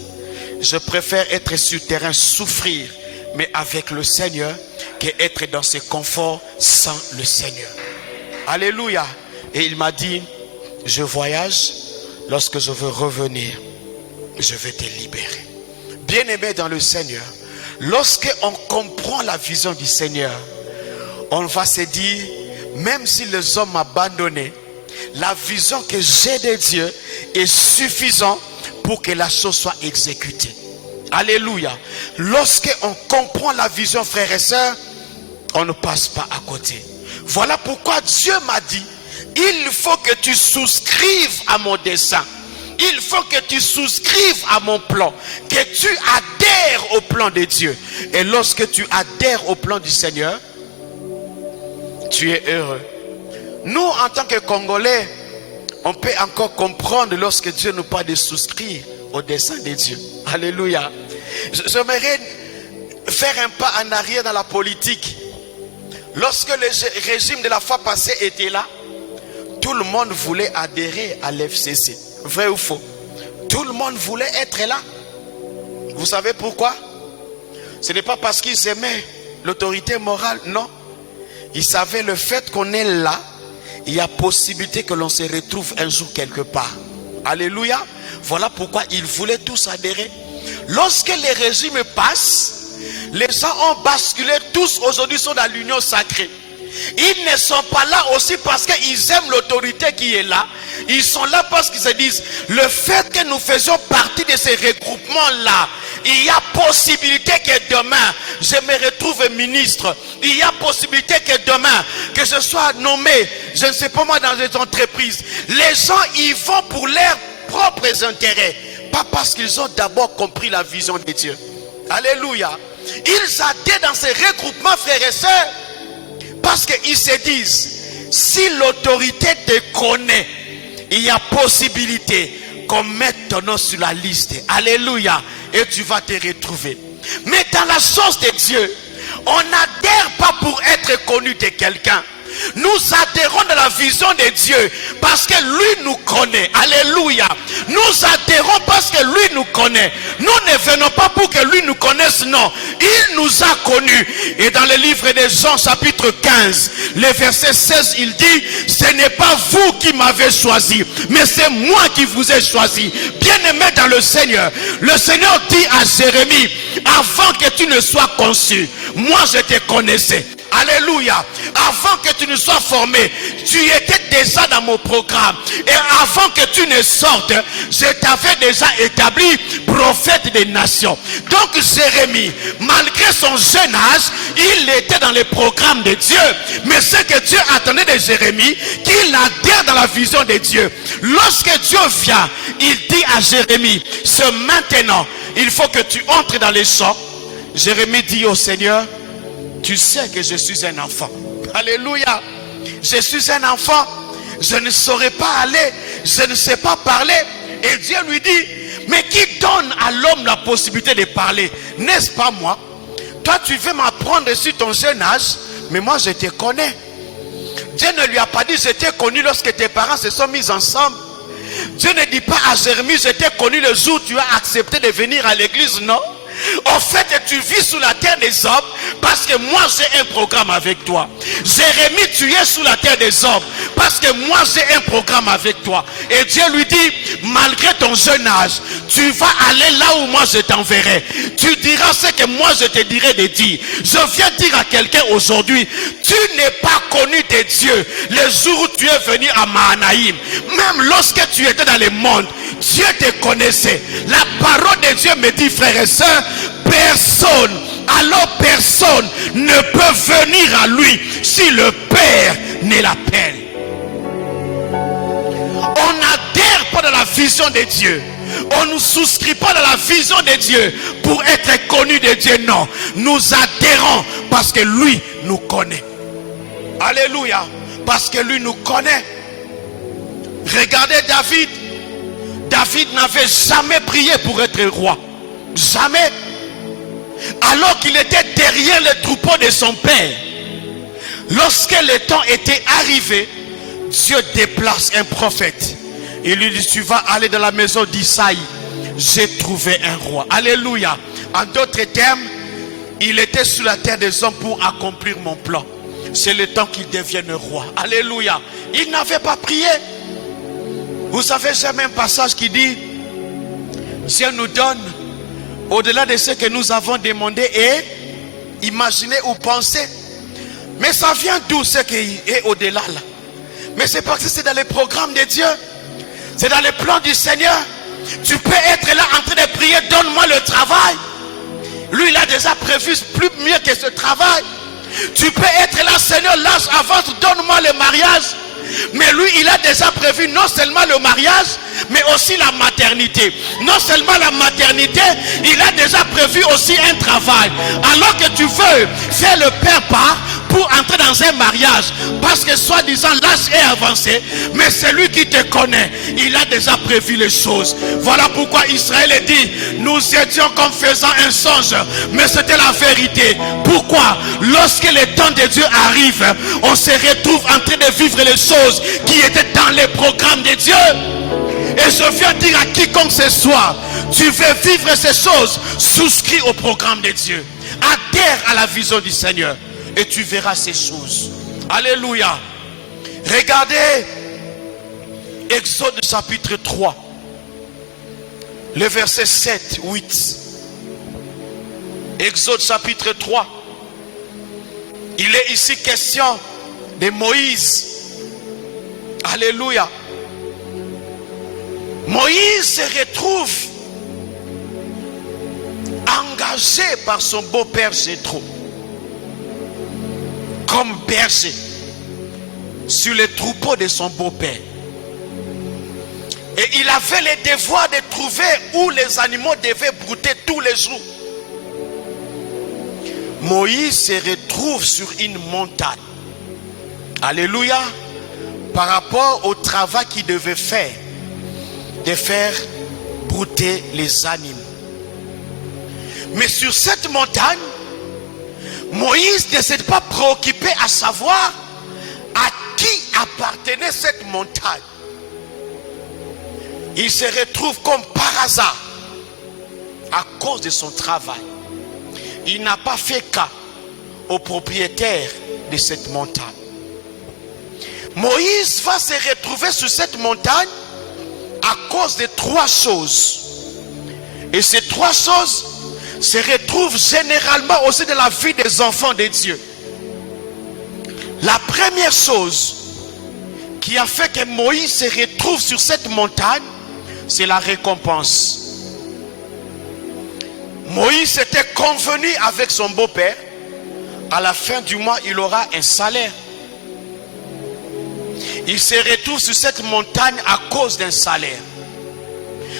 Je préfère être sur terrain, souffrir, mais avec le Seigneur, qu'être dans ce confort sans le Seigneur. Alléluia. Et il m'a dit, je voyage, lorsque je veux revenir, je vais te libérer. Bien-aimé dans le Seigneur, lorsque on comprend la vision du Seigneur, on va se dire, même si les hommes m'abandonnent, la vision que j'ai de Dieu est suffisante pour que la chose soit exécutée. Alléluia. Lorsque on comprend la vision, frères et sœurs, on ne passe pas à côté. Voilà pourquoi Dieu m'a dit, il faut que tu souscrives à mon dessein. Il faut que tu souscrives à mon plan, que tu adhères au plan de Dieu. Et lorsque tu adhères au plan du Seigneur, tu es heureux. Nous, en tant que Congolais, on peut encore comprendre lorsque Dieu nous parle de souscrire au dessein de Dieu. Alléluia. J'aimerais faire un pas en arrière dans la politique. Lorsque le régime de la fois passée était là, tout le monde voulait adhérer à l'FCC. Vrai ou faux? Tout le monde voulait être là. Vous savez pourquoi? Ce n'est pas parce qu'ils aimaient l'autorité morale, non. Ils savaient le fait qu'on est là, il y a possibilité que l'on se retrouve un jour quelque part. Alléluia. Voilà pourquoi ils voulaient tous adhérer. Lorsque les régimes passent, les gens ont basculé, tous aujourd'hui sont dans l'union sacrée. Ils ne sont pas là aussi parce qu'ils aiment l'autorité qui est là. Ils sont là parce qu'ils se disent, le fait que nous faisions partie de ces regroupements-là, il y a possibilité que demain, je me retrouve ministre. Il y a possibilité que demain, que je sois nommé, je ne sais pas moi, dans des entreprises. Les gens y vont pour leurs propres intérêts. Pas parce qu'ils ont d'abord compris la vision de Dieu. Alléluia. Ils adhèrent dans ces regroupements, frères et sœurs, parce qu'ils se disent, si l'autorité te connaît, il y a possibilité qu'on mette ton nom sur la liste. Alléluia. Et tu vas te retrouver. Mais dans la chose de Dieu, on n'adhère pas pour être connu de quelqu'un. Nous adhérons dans la vision de Dieu parce que lui nous connaît. Alléluia. Nous adhérons parce que lui nous connaît. Nous ne venons pas pour que lui nous connaisse, non. Il nous a connus. Et dans le livre de Jean chapitre 15, le verset 16, il dit, ce n'est pas vous qui m'avez choisi, mais c'est moi qui vous ai choisi. Bien-aimé dans le Seigneur dit à Jérémie, avant que tu ne sois conçu, moi je te connaissais. Alléluia. Avant que tu ne sois formé, tu étais déjà dans mon programme. Et avant que tu ne sortes, je t'avais déjà établi prophète des nations. Donc Jérémie, malgré son jeune âge, il était dans le programme de Dieu. Mais ce que Dieu attendait de Jérémie, qu'il adhère dans la vision de Dieu. Lorsque Dieu vient, il dit à Jérémie, c'est maintenant, il faut que tu entres dans les champs. Jérémie dit au Seigneur, tu sais que je suis un enfant. Alléluia. Je suis un enfant. Je ne saurais pas aller. Je ne sais pas parler. Et Dieu lui dit, mais qui donne à l'homme la possibilité de parler? N'est-ce pas moi? Toi, tu veux m'apprendre sur ton jeune âge, mais moi, je te connais. Dieu ne lui a pas dit, je t'ai connu lorsque tes parents se sont mis ensemble. Dieu ne dit pas à Jérémie, je t'ai connu le jour où tu as accepté de venir à l'église, non. En fait, tu vis sous la terre des hommes parce que moi j'ai un programme avec toi. Jérémie, tu es sous la terre des hommes parce que moi j'ai un programme avec toi. Et Dieu lui dit, malgré ton jeune âge, tu vas aller là où moi je t'enverrai. Tu diras ce que moi je te dirai de dire. Je viens dire à quelqu'un aujourd'hui, tu n'es pas connu de Dieu le jour où tu es venu à Mahanaïm. Même lorsque tu étais dans le monde, Dieu te connaissait. La parole de Dieu me dit, frères et sœurs, personne ne peut venir à lui si le Père ne l'appelle. On n'adhère pas dans la vision de Dieu. On ne souscrit pas dans la vision de Dieu pour être connu de Dieu, non. Nous adhérons parce que lui nous connaît. Alléluia. Parce que lui nous connaît. Regardez David. David n'avait jamais prié pour être roi. Jamais. Alors qu'il était derrière le troupeau de son père. Lorsque le temps était arrivé, Dieu déplace un prophète. Il lui dit, tu vas aller dans la maison d'Isaïe. J'ai trouvé un roi. Alléluia. En d'autres termes, il était sur la terre des hommes pour accomplir mon plan. C'est le temps qu'il devienne roi. Alléluia. Il n'avait pas prié. Vous savez, j'ai même un passage qui dit, Dieu nous donne au-delà de ce que nous avons demandé et imaginé ou pensé. Mais ça vient d'où ce qui est au-delà là? Mais c'est parce que c'est dans les programmes de Dieu. C'est dans les plans du Seigneur. Tu peux être là en train de prier, donne-moi le travail. Lui, il a déjà prévu plus mieux que ce travail. Tu peux être là, Seigneur, l'âge avance, donne-moi le mariage. Mais lui, il a déjà prévu non seulement le mariage, mais aussi la maternité. Non seulement la maternité, il a déjà prévu aussi un travail. Alors que tu veux faire le père part pour entrer dans un mariage, parce que soi-disant l'âge est avancé, mais c'est lui qui te connaît. Il a déjà prévu les choses. Voilà pourquoi Israël dit, nous étions comme faisant un songe, mais c'était la vérité. Pourquoi? Lorsque le temps de Dieu arrive, on se retrouve en train de vivre les choses qui étaient dans les programmes de Dieu. Et je viens dire à quiconque ce soir, tu veux vivre ces choses, souscris au programme de Dieu. Adhère à la vision du Seigneur et tu verras ces choses. Alléluia. Regardez Exode chapitre 3, le verset 7, 8. Exode chapitre 3. Il est ici question de Moïse. Alléluia. Moïse se retrouve engagé par son beau-père Jéthro comme berger sur les troupeaux de son beau-père. Et il avait le devoir de trouver où les animaux devaient brouter tous les jours. Moïse se retrouve sur une montagne. Alléluia. Par rapport au travail qu'il devait faire, de faire brouter les animaux. Mais sur cette montagne, Moïse ne s'est pas préoccupé à savoir à qui appartenait cette montagne. Il se retrouve comme par hasard à cause de son travail. Il n'a pas fait cas au propriétaire de cette montagne. Moïse va se retrouver sur cette montagne à cause de trois choses. Et ces trois choses se retrouvent généralement aussi dans la vie des enfants de Dieu. La première chose qui a fait que Moïse se retrouve sur cette montagne, c'est la récompense. Moïse était convenu avec son beau-père. À la fin du mois, il aura un salaire. Il se retrouve sur cette montagne à cause d'un salaire.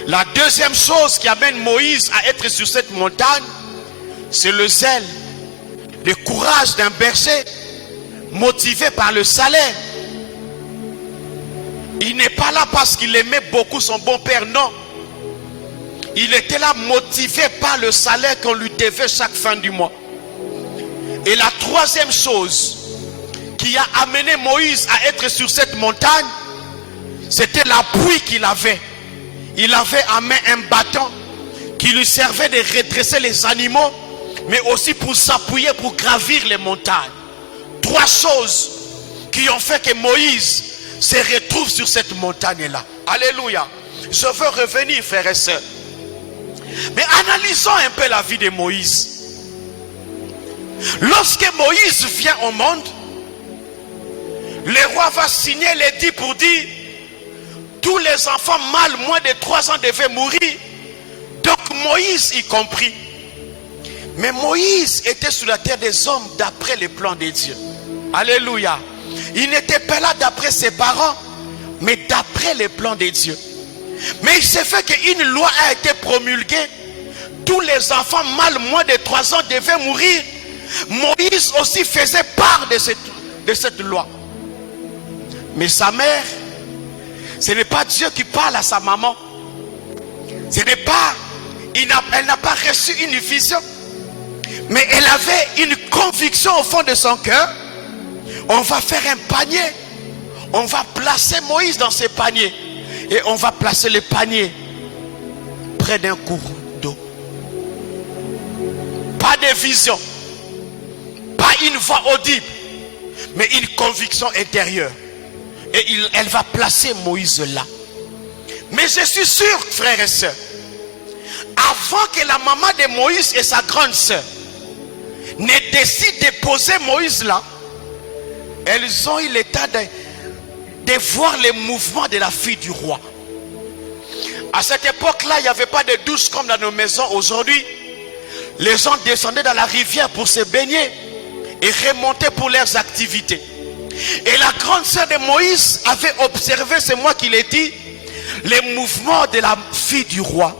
La deuxième chose qui amène Moïse à être sur cette montagne, c'est le zèle, le courage d'un berger motivé par le salaire. Il n'est pas là parce qu'il aimait beaucoup son bon-père, non. Il était là motivé par le salaire qu'on lui devait chaque fin du mois. Et la troisième chose qui a amené Moïse à être sur cette montagne, c'était l'appui qu'il avait. Il avait en main un bâton qui lui servait de redresser les animaux, mais aussi pour s'appuyer pour gravir les montagnes. Trois choses qui ont fait que Moïse se retrouve sur cette montagne-là. Alléluia. Je veux revenir, frères et sœurs. Mais analysons un peu la vie de Moïse. Lorsque Moïse vient au monde, le roi va signer l'édit pour dire tous les enfants mâles moins de 3 ans devaient mourir. Donc Moïse y compris. Mais Moïse était sur la terre des hommes d'après les plans de Dieu. Alléluia. Il n'était pas là d'après ses parents, mais d'après les plans de Dieu. Mais il s'est fait qu'une loi a été promulguée. Tous les enfants mâles moins de 3 ans devaient mourir. Moïse aussi faisait part de cette loi. Mais sa mère, ce n'est pas Dieu qui parle à sa maman. Elle n'a pas reçu une vision. Mais elle avait une conviction au fond de son cœur. On va faire un panier. On va placer Moïse dans ce panier. Et on va placer le panier près d'un cours d'eau. Pas de vision. Pas une voix audible. Mais une conviction intérieure. Et elle va placer Moïse là. Mais je suis sûr, frères et sœurs, avant que la maman de Moïse et sa grande sœur ne décident de poser Moïse là, elles ont eu l'état de voir les mouvements de la fille du roi. À cette époque-là, il n'y avait pas de douche comme dans nos maisons aujourd'hui. Les gens descendaient dans la rivière pour se baigner et remontaient pour leurs activités. Et la grande sœur de Moïse avait observé, c'est moi qui l'ai dit, les mouvements de la fille du roi.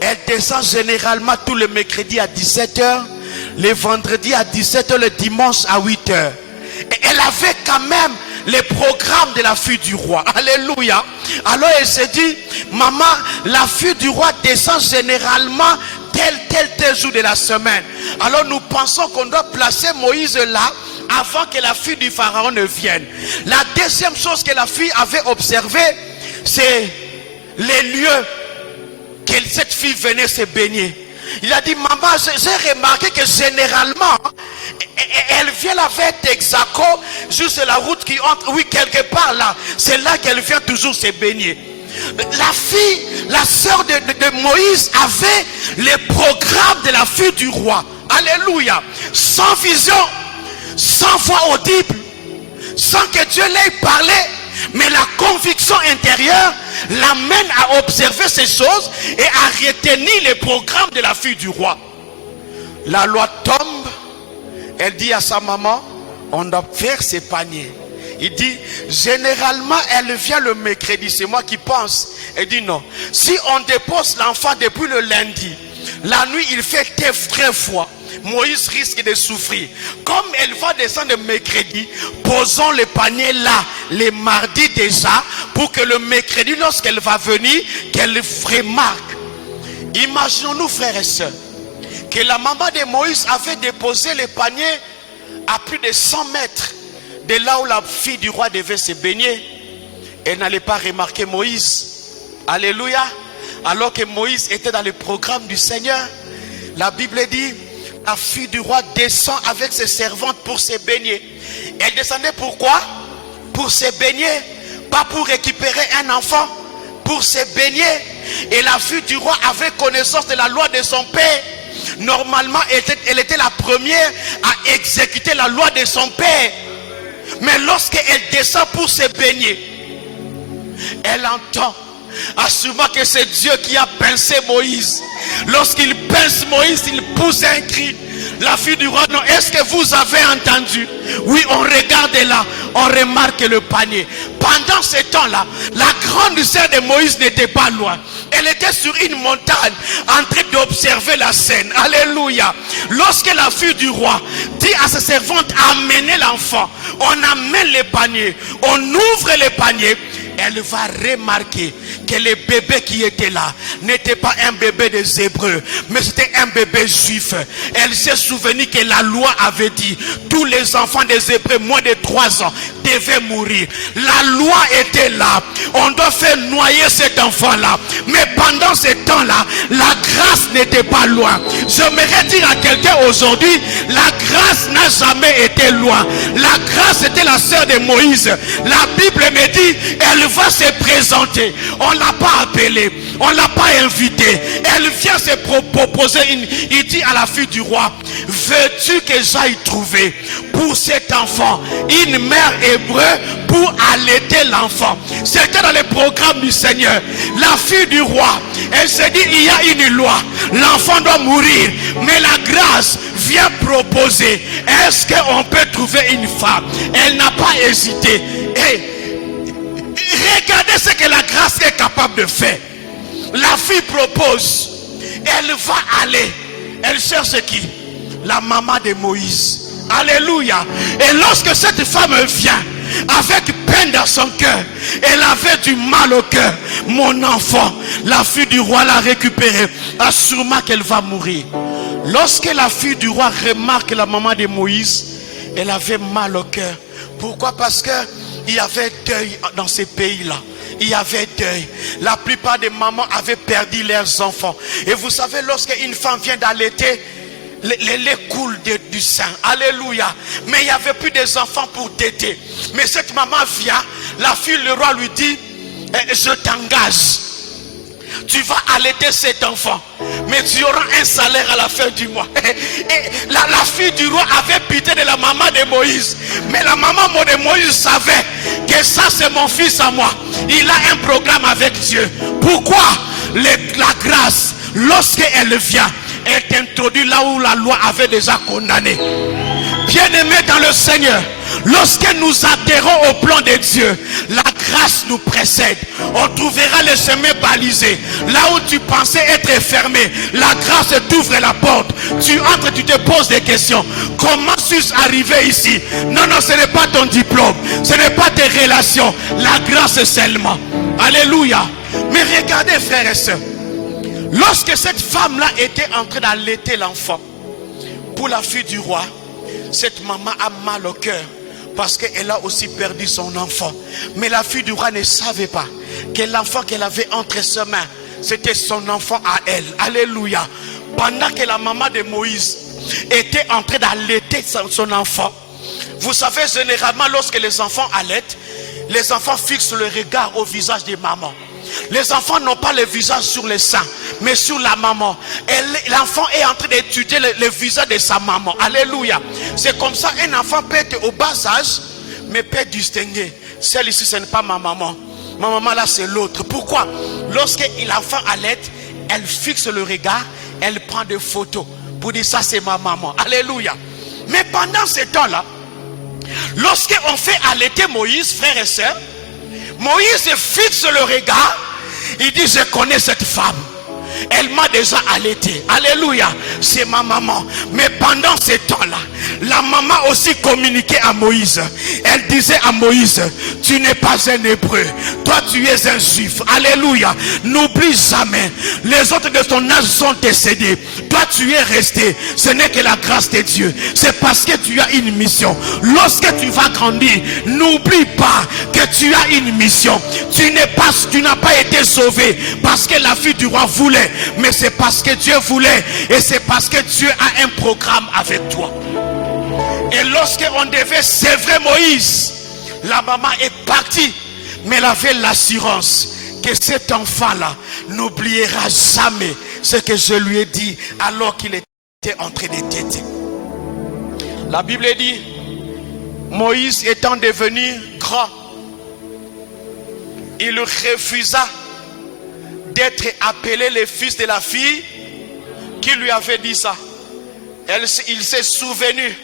Elle descend généralement tous les mercredis à 17h, les vendredis à 17h, le dimanche à 8h. Et elle avait quand même les programmes de la fille du roi. Alléluia. Alors elle s'est dit, maman, la fille du roi descend généralement tel jour de la semaine. Alors nous pensons qu'on doit placer Moïse là avant que la fille du pharaon ne vienne. La deuxième chose que la fille avait observé, c'est les lieux que cette fille venait se baigner. Il a dit, maman, j'ai remarqué que généralement, elle vient là vers Texaco, juste la route qui entre, oui, quelque part là. C'est là qu'elle vient toujours se baigner. La fille, la sœur de Moïse avait les programmes de la fille du roi. Alléluia. Sans vision, sans voix audible, sans que Dieu l'ait parlé. Mais la conviction intérieure l'amène à observer ces choses et à retenir les programmes de la fille du roi. La loi tombe. Elle dit à sa maman, on doit faire ces paniers. Il dit, généralement, elle vient le mercredi. C'est moi qui pense. Elle dit non. Si on dépose l'enfant depuis le lundi, la nuit, il fait très froid. Moïse risque de souffrir. Comme elle va descendre le mercredi, posons le panier là, les mardis déjà, pour que le mercredi, lorsqu'elle va venir, qu'elle remarque. Imaginons-nous, frères et sœurs, que la maman de Moïse avait déposé le panier à plus de 100 mètres de là où la fille du roi devait se baigner. Elle n'allait pas remarquer Moïse. Alléluia. Alors que Moïse était dans le programme du Seigneur, la Bible dit, la fille du roi descend avec ses servantes pour se baigner. Elle descendait pourquoi? Pour se baigner, pas pour récupérer un enfant, pour se baigner. Et la fille du roi avait connaissance de la loi de son père. Normalement, elle était la première à exécuter la loi de son père. Mais lorsqu'elle descend pour se baigner, elle entend, assurément que c'est Dieu qui a pincé Moïse. Lorsqu'il pince Moïse, il pousse un cri. La fille du roi, non, est-ce que vous avez entendu? Oui, on regarde là, on remarque le panier. Pendant ce temps-là, la grande sœur de Moïse n'était pas loin. Elle était sur une montagne en train d'observer la scène. Alléluia. Lorsque la fille du roi dit à ses servantes, amenez l'enfant, on amène le panier, on ouvre le panier, elle va remarquer que le bébé qui était là n'était pas un bébé des Hébreux, mais c'était un bébé juif. Elle s'est souvenue que la loi avait dit, tous les enfants des Hébreux moins de 3 ans devaient mourir. La loi était là. On doit faire noyer cet enfant-là. Mais pendant ce temps-là, la grâce n'était pas loin. J'aimerais dire à quelqu'un aujourd'hui, la grâce n'a jamais été loin. La grâce était la sœur de Moïse. La Bible me dit, elle va se présenter. On ne l'a pas appelée, on ne l'a pas invitée. Elle vient se proposer. Il dit à la fille du roi, veux-tu que j'aille trouver pour cet enfant une mère hébreu pour allaiter l'enfant? C'était dans le programme du Seigneur. La fille du roi, elle s'est dit, il y a une loi, l'enfant doit mourir, mais la grâce vient proposer, est-ce qu'on peut trouver une femme? Elle n'a pas hésité. Et Regardez ce que la grâce est capable de faire. La fille propose. Elle va aller. Elle cherche qui? La maman de Moïse. Alléluia. Et lorsque cette femme vient, avec peine dans son cœur, elle avait du mal au cœur. Mon enfant, la fille du roi l'a récupéré. Assurément qu'elle va mourir. Lorsque la fille du roi remarque la maman de Moïse, elle avait mal au cœur. Pourquoi? Parce que il y avait deuil dans ces pays-là. Il y avait deuil. La plupart des mamans avaient perdu leurs enfants. Et vous savez, lorsqu'une femme vient d'allaiter, le lait coule du sein. Alléluia. Mais il n'y avait plus des enfants pour téter. Mais cette maman vient, la fille, le roi lui dit, je t'engage. Tu vas allaiter cet enfant, mais tu auras un salaire à la fin du mois. Et la fille du roi avait pitié de la maman de Moïse. Mais la maman de Moïse savait que ça c'est mon fils à moi. Il a un programme avec Dieu. Pourquoi? La grâce, lorsqu'elle vient, elle t'introduit là où la loi avait déjà condamné. Bien-aimé dans le Seigneur, lorsque nous adhérons au plan de Dieu, la grâce nous précède. On trouvera le chemin balisé. Là où tu pensais être fermé, la grâce t'ouvre la porte. Tu entres, tu te poses des questions. Comment suis-je arrivé ici? Non, ce n'est pas ton diplôme. Ce n'est pas tes relations. La grâce seulement. Alléluia. Mais regardez, frères et sœurs. Lorsque cette femme-là était en train d'allaiter l'enfant, pour la fille du roi, cette maman a mal au cœur parce qu'elle a aussi perdu son enfant. Mais la fille du roi ne savait pas que l'enfant qu'elle avait entre ses mains, c'était son enfant à elle. Alléluia. Pendant que la maman de Moïse était en train d'allaiter son enfant, vous savez, généralement lorsque les enfants allaitent, les enfants fixent le regard au visage des mamans. Les enfants n'ont pas le visage sur le sein, mais sur la maman. L'enfant est en train d'étudier le visage de sa maman. Alléluia. C'est comme ça, un enfant peut être au bas âge, mais peut distinguer. Celle ici, ce n'est pas ma maman. Ma maman là, c'est l'autre. Pourquoi? Lorsque l'enfant allait, elle fixe le regard, elle prend des photos pour dire ça, c'est ma maman. Alléluia. Mais pendant ce temps-là, lorsqu'on fait allaiter Moïse, frères et sœurs, Moïse fixe le regard, il dit, je connais cette femme. Elle m'a déjà allaité. Alléluia. C'est ma maman. Mais pendant ce temps-là, la maman aussi communiquait à Moïse. Elle disait à Moïse, tu n'es pas un hébreu. Toi, tu es un juif. Alléluia. N'oublie jamais. Les autres de ton âge sont décédés. Toi, tu es resté. Ce n'est que la grâce de Dieu. C'est parce que tu as une mission. Lorsque tu vas grandir, n'oublie pas que tu as une mission. Tu n'as pas été sauvé parce que la fille du roi voulait. Mais c'est parce que Dieu voulait. Et c'est parce que Dieu a un programme avec toi. Et lorsqu'on devait sévrer Moïse, la maman est partie. Mais elle avait l'assurance que cet enfant-là n'oubliera jamais ce que je lui ai dit alors qu'il était en train de téter. La Bible dit, Moïse étant devenu grand, il refusa d'être appelé le fils de la fille qui lui avait dit ça. Il s'est souvenu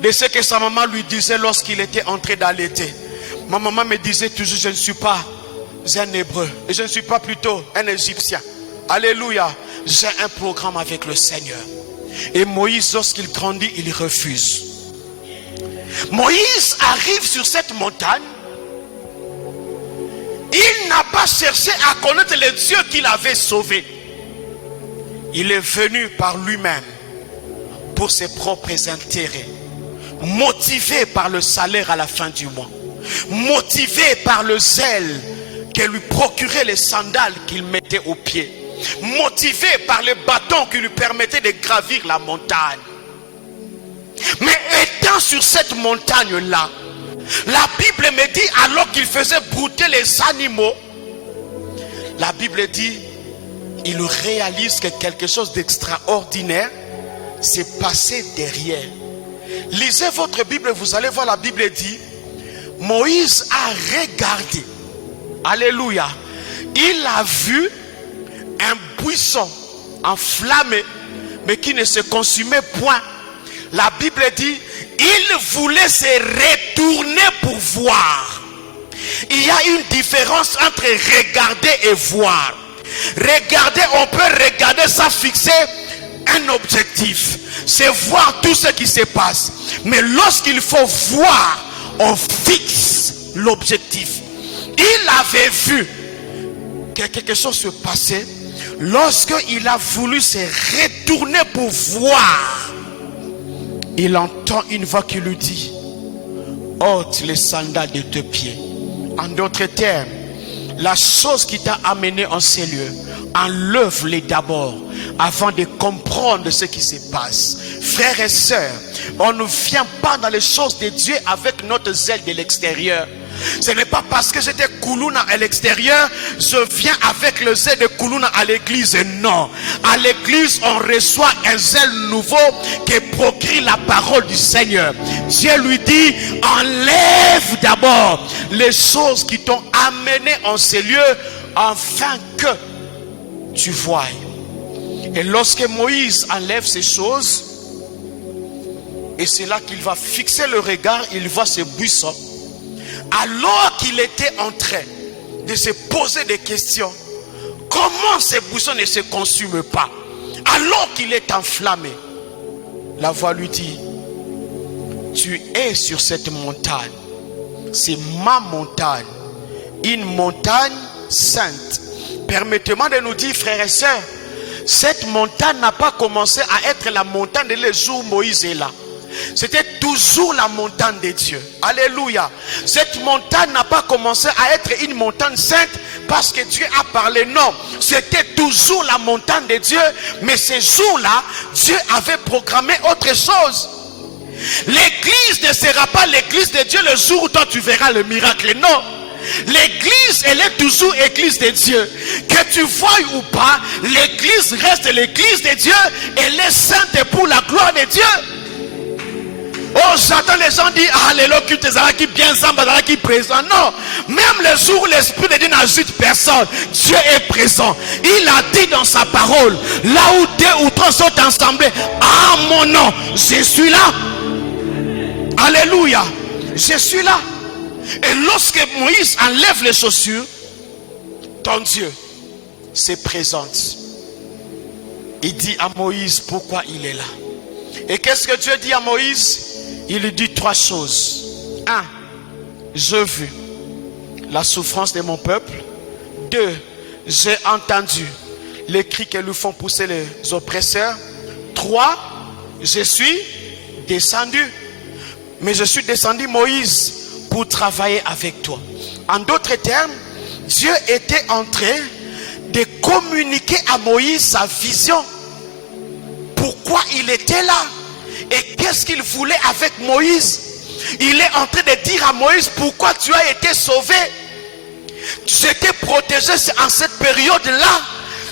de ce que sa maman lui disait lorsqu'il était en train d'allaiter. Ma maman me disait toujours, je ne suis pas un hébreu, et je ne suis pas plutôt un égyptien. Alléluia. J'ai un programme avec le Seigneur. Et Moïse, lorsqu'il grandit, il refuse. Moïse arrive sur cette montagne. Il n'a pas cherché à connaître le Dieu qu'il avait sauvé. Il est venu par lui-même pour ses propres intérêts, motivé par le salaire à la fin du mois, motivé par le zèle que lui procuraient les sandales qu'il mettait aux pieds, motivé par le bâton qui lui permettait de gravir la montagne. Mais étant sur cette montagne-là, la Bible me dit, alors qu'il faisait brouter les animaux, la Bible dit, il réalise que quelque chose d'extraordinaire s'est passé derrière. Lisez votre Bible, vous allez voir, la Bible dit, Moïse a regardé. Alléluia. Il a vu un buisson enflammé, mais qui ne se consumait point. La Bible dit, il voulait se retourner pour voir. Il y a une différence entre regarder et voir. Regarder, on peut regarder sans fixer un objectif. C'est voir tout ce qui se passe. Mais lorsqu'il faut voir, on fixe l'objectif. Il avait vu que quelque chose se passait. Lorsqu'il a voulu se retourner pour voir, il entend une voix qui lui dit: ôte les sandales de tes pieds. En d'autres termes, la chose qui t'a amené en ces lieux, enlève-les d'abord avant de comprendre ce qui se passe. Frères et sœurs, on ne vient pas dans les choses de Dieu avec notre zèle de l'extérieur. Ce n'est pas parce que j'étais Koulouna à l'extérieur, je viens avec le zèle de Koulouna à l'église. Non. À l'église, on reçoit un zèle nouveau qui procure la parole du Seigneur. Dieu lui dit: enlève d'abord les choses qui t'ont amené en ces lieux, afin que tu voies. Et lorsque Moïse enlève ces choses, et c'est là qu'il va fixer le regard, il voit ce buisson. Alors qu'il était en train de se poser des questions, comment ce buisson ne se consume pas? Alors qu'il est enflammé, la voix lui dit: tu es sur cette montagne, c'est ma montagne, une montagne sainte. Permettez-moi de nous dire, frères et sœurs, cette montagne n'a pas commencé à être la montagne de les jours où Moïse est là. C'était toujours la montagne de Dieu. Alléluia. Cette montagne n'a pas commencé à être une montagne sainte parce que Dieu a parlé. Non, c'était toujours la montagne de Dieu. Mais ces jours-là, Dieu avait programmé autre chose. L'église ne sera pas l'église de Dieu le jour où toi tu verras le miracle. Non. L'église, elle est toujours église de Dieu. Que tu vois ou pas, l'église reste l'église de Dieu. Elle est sainte pour la gloire de Dieu. Oh, j'entends les gens dire: alléluia, culte qui bien samba, qui présent. Non, même le jour où l'Esprit de Dieu n'ajoute personne, Dieu est présent. Il a dit dans sa parole: là où deux ou trois sont ensemble en mon nom, je suis là. Alléluia, je suis là. Et lorsque Moïse enlève les chaussures, ton Dieu se présente. Il dit à Moïse pourquoi il est là. Et qu'est-ce que Dieu dit à Moïse? Il lui dit trois choses. 1. J'ai vu la souffrance de mon peuple. 2. J'ai entendu les cris que lui font pousser les oppresseurs. 3. Je suis descendu. Mais je suis descendu, Moïse, pour travailler avec toi. En d'autres termes, Dieu était en train de communiquer à Moïse sa vision. Pourquoi il était là? Et qu'est-ce qu'il voulait avec Moïse? Il est en train de dire à Moïse: pourquoi tu as été sauvé? J'étais protégé en cette période-là.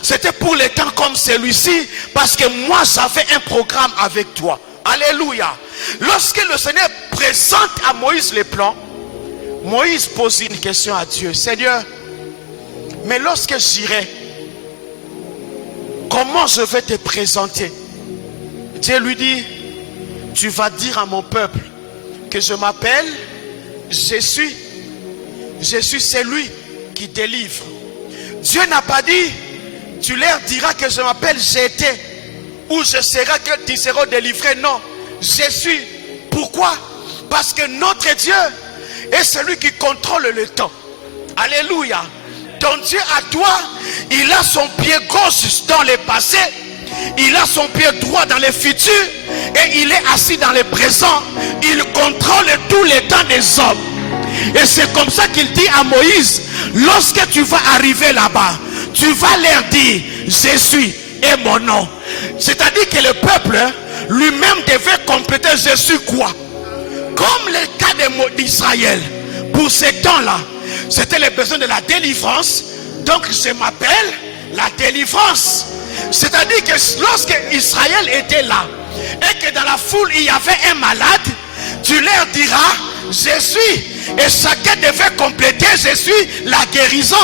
C'était pour les temps comme celui-ci. Parce que moi j'avais un programme avec toi. Alléluia. Lorsque le Seigneur présente à Moïse les plans, Moïse pose une question à Dieu: Seigneur, mais lorsque j'irai, comment je vais te présenter? Dieu lui dit: tu vas dire à mon peuple que je m'appelle je suis celui qui délivre. Dieu n'a pas dit: tu leur diras que je m'appelle j'étais, ou je serai que tu seras délivré. Non, je suis. Pourquoi? Parce que notre Dieu est celui qui contrôle le temps. Alléluia. Ton Dieu à toi, il a son pied gauche dans le passé, il a son pied droit dans le futur, et il est assis dans le présent. Il contrôle tous les temps des hommes. Et c'est comme ça qu'il dit à Moïse: lorsque tu vas arriver là-bas, tu vas leur dire: je suis et mon nom. C'est-à-dire que le peuple lui-même devait compléter: je suis quoi? Comme le cas d'Israël, pour ces temps-là, c'était le besoin de la délivrance. Donc je m'appelle la délivrance. C'est-à-dire que lorsque Israël était là, et que dans la foule il y avait un malade, tu leur diras: je suis. Et chacun devait compléter: je suis la guérison.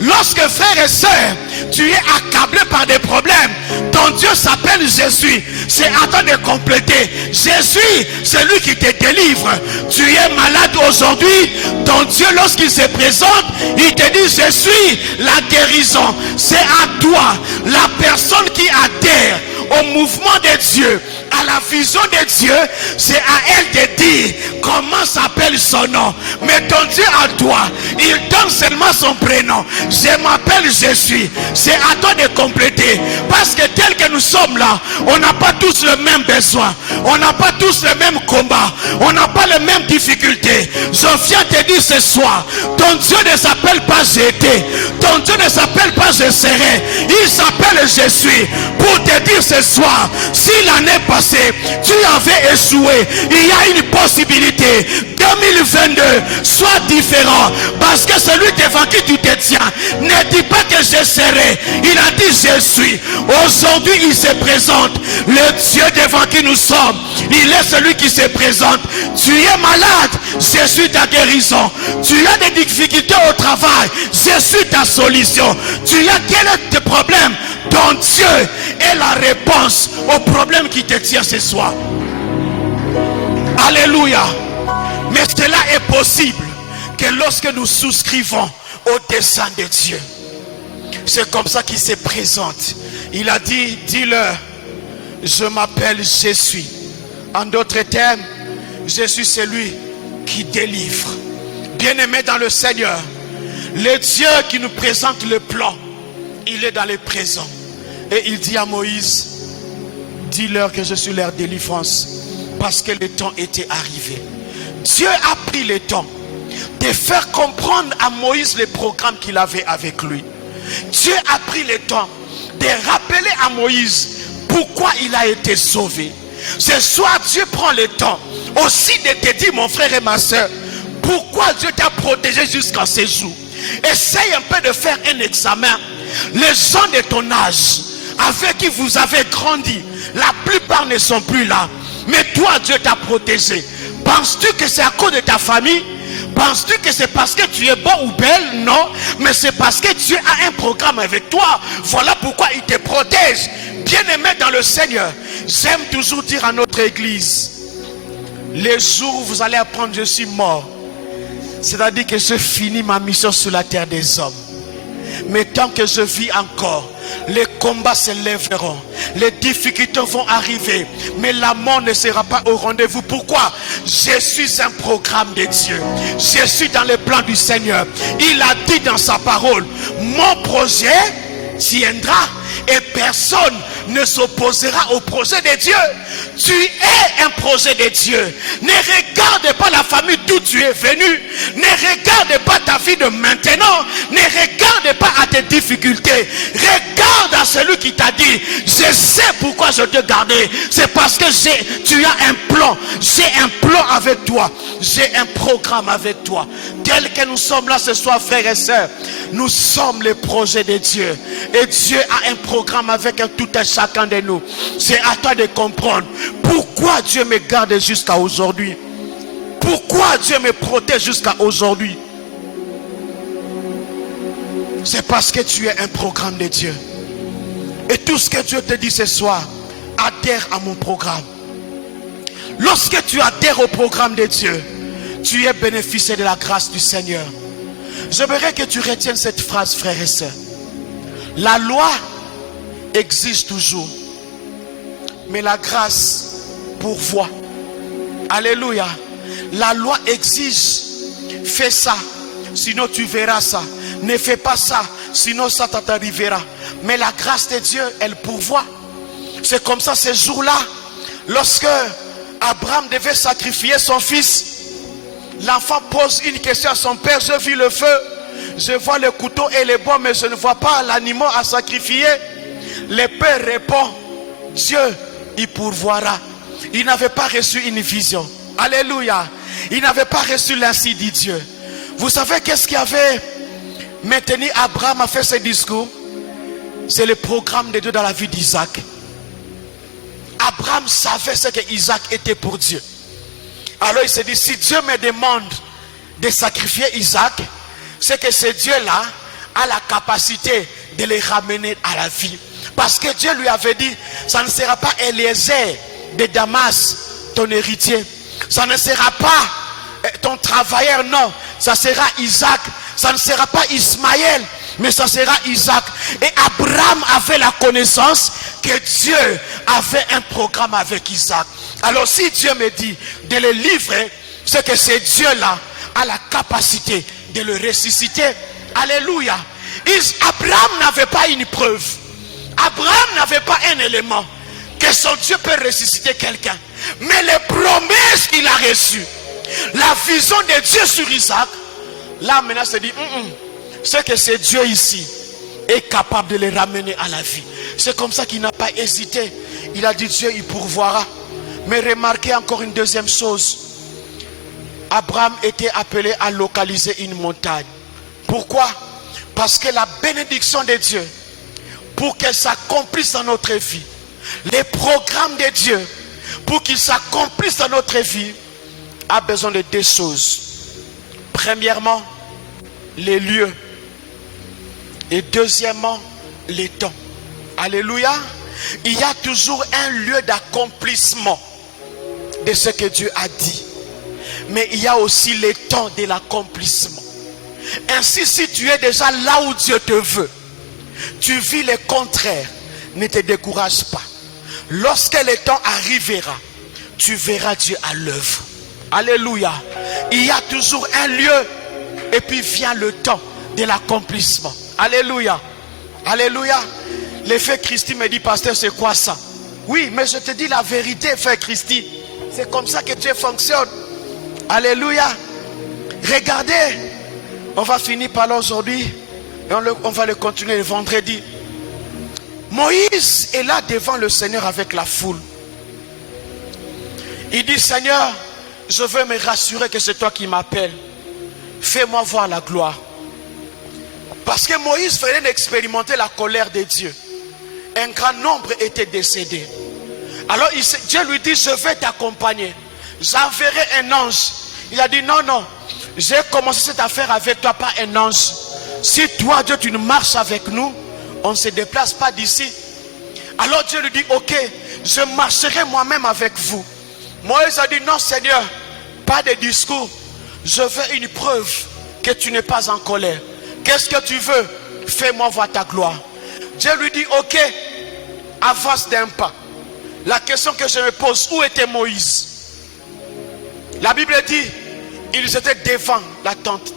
Lorsque frères et sœurs, tu es accablé par des problèmes, ton Dieu s'appelle Jésus. C'est à toi de compléter. Jésus, c'est lui qui te délivre. Tu es malade aujourd'hui, ton Dieu, lorsqu'il se présente, il te dit, je suis la guérison. C'est à toi, la personne qui adhère au mouvement de Dieu, à la vision de Dieu, c'est à elle de dire comment s'appelle son nom. Mais ton Dieu à toi, il donne seulement son prénom. Je m'appelle Jésus. C'est à toi de compléter. Parce que tel que nous sommes là, on n'a pas tous le même besoin. On n'a pas tous le même combat. On n'a pas les mêmes difficultés. Je viens te dire ce soir, ton Dieu ne s'appelle pas j'étais. Ton Dieu ne s'appelle pas je serai. Il s'appelle je suis. Pour te dire ce soir, si l'année passée tu avais échoué, il y a une possibilité 2022 soit différent, parce que celui devant qui tu te tiens ne dit pas que je serai, il a dit je suis. Aujourd'hui il se présente, le Dieu devant qui nous sommes, il est celui qui se présente. Tu es malade, je suis ta guérison. Tu as des difficultés au travail, je suis ta solution. Tu as quel est tes problèmes? Ton Dieu est la réponse au problème qui te tient ce soir. Alléluia. Mais cela est possible que lorsque nous souscrivons au dessein de Dieu. C'est comme ça qu'il se présente. Il a dit, dis-leur, je m'appelle Jésus. En d'autres termes, je suis celui qui délivre. Bien-aimé dans le Seigneur, le Dieu qui nous présente le plan, il est dans le présent. Et il dit à Moïse, dis-leur que je suis leur délivrance, parce que le temps était arrivé. Dieu a pris le temps de faire comprendre à Moïse le programme qu'il avait avec lui. Dieu a pris le temps de rappeler à Moïse pourquoi il a été sauvé. Ce soir, Dieu prend le temps aussi de te dire, mon frère et ma soeur, pourquoi Dieu t'a protégé jusqu'à ce jour. Essaye un peu de faire un examen. Les gens de ton âge avec qui vous avez grandi, la plupart ne sont plus là. Mais toi, Dieu t'a protégé. Penses-tu que c'est à cause de ta famille? Penses-tu que c'est parce que tu es bon ou belle? Non, mais c'est parce que Dieu a un programme avec toi. Voilà pourquoi il te protège. Bien-aimé dans le Seigneur, j'aime toujours dire à notre église, les jours où vous allez apprendre je suis mort, c'est-à-dire que je finis ma mission sur la terre des hommes. Mais tant que je vis encore, les combats se lèveront, les difficultés vont arriver, mais la mort ne sera pas au rendez-vous. Pourquoi? Je suis un programme de Dieu. Je suis dans le plan du Seigneur. Il a dit dans sa parole, mon projet tiendra et personne ne s'opposera au projet de Dieu. Tu es un projet de Dieu. Ne regarde pas la famille d'où tu es venu. Ne regarde pas ta vie de maintenant. Ne regarde pas à tes difficultés. Regarde à celui qui t'a dit, je sais pourquoi je te gardais. C'est parce que tu as un plan. J'ai un plan avec toi. J'ai un programme avec toi. Tel que nous sommes là ce soir, frères et sœurs, nous sommes les projets de Dieu. Et Dieu a un programme avec tout un chacun de nous. C'est à toi de comprendre pourquoi Dieu me garde jusqu'à aujourd'hui. Pourquoi Dieu me protège jusqu'à aujourd'hui. C'est parce que tu es un programme de Dieu. Et tout ce que Dieu te dit ce soir, adhère à mon programme. Lorsque tu adhères au programme de Dieu, tu es bénéficiaire de la grâce du Seigneur. J'aimerais que tu retiennes cette phrase, frères et sœurs. La loi existe toujours, mais la grâce pourvoit. Alléluia. La loi exige, fais ça, sinon tu verras ça. Ne fais pas ça, sinon ça t'arrivera. Mais la grâce de Dieu, elle pourvoit. C'est comme ça ces jours-là, lorsque Abraham devait sacrifier son fils, l'enfant pose une question à son père, je vis le feu, je vois le couteau et les bois, mais je ne vois pas l'animal à sacrifier. Le père répond, Dieu, il pourvoira. Il n'avait pas reçu une vision. Alléluia. Il n'avait pas reçu l'ainsi dit Dieu. Vous savez qu'est-ce qui avait maintenu Abraham à faire ce discours? C'est le programme de Dieu dans la vie d'Isaac. Abraham savait ce que Isaac était pour Dieu. Alors il s'est dit, si Dieu me demande de sacrifier Isaac, c'est que ce Dieu-là a la capacité de les ramener à la vie. Parce que Dieu lui avait dit, ça ne sera pas Eliezer de Damas, ton héritier. Ça ne sera pas ton travailleur, non. Ça sera Isaac. Ça ne sera pas Ismaël, mais ça sera Isaac. Et Abraham avait la connaissance que Dieu avait un programme avec Isaac. Alors si Dieu me dit de le livrer, c'est que ce Dieu-là a la capacité de le ressusciter. Alléluia. Abraham n'avait pas une preuve. Abraham n'avait pas un élément que son Dieu peut ressusciter quelqu'un. Mais les promesses qu'il a reçues, la vision de Dieu sur Isaac, là maintenant se dit, c'est que ce Dieu ici est capable de les ramener à la vie. C'est comme ça qu'il n'a pas hésité. Il a dit, Dieu il pourvoira. Mais remarquez encore une deuxième chose. Abraham était appelé à localiser une montagne. Pourquoi? Parce que la bénédiction de Dieu, pour qu'elle s'accomplisse dans notre vie, les programmes de Dieu, pour qu'ils s'accomplissent dans notre vie, a besoin de deux choses. Premièrement, les lieux. Et deuxièmement, les temps. Alléluia. Il y a toujours un lieu d'accomplissement de ce que Dieu a dit. Mais il y a aussi les temps de l'accomplissement. Ainsi, si tu es déjà là où Dieu te veut, tu vis le contraire, ne te décourage pas. Lorsque le temps arrivera, tu verras Dieu à l'œuvre. Alléluia. Il y a toujours un lieu et puis vient le temps de l'accomplissement. Alléluia. Alléluia. L'effet Christi me dit, pasteur, c'est quoi ça? Oui, mais je te dis la vérité, frère Christi. C'est comme ça que Dieu fonctionne. Alléluia. Regardez, on va finir par là aujourd'hui et on va le continuer le vendredi. Moïse est là devant le Seigneur avec la foule. Il dit, Seigneur, je veux me rassurer que c'est toi qui m'appelles. Fais-moi voir la gloire. Parce que Moïse venait d'expérimenter la colère de Dieu. Un grand nombre était décédé. Alors Dieu lui dit, je vais t'accompagner. J'enverrai un ange. Il a dit, non, non. J'ai commencé cette affaire avec toi, pas un ange. Si toi, Dieu, tu ne marches avec nous, on ne se déplace pas d'ici. Alors Dieu lui dit, ok, je marcherai moi-même avec vous. Moïse a dit, non Seigneur, pas de discours. Je veux une preuve que tu n'es pas en colère. Qu'est-ce que tu veux? Fais-moi voir ta gloire. Dieu lui dit, ok, avance d'un pas. La question que je me pose, où était Moïse? La Bible dit, ils étaient devant la tente,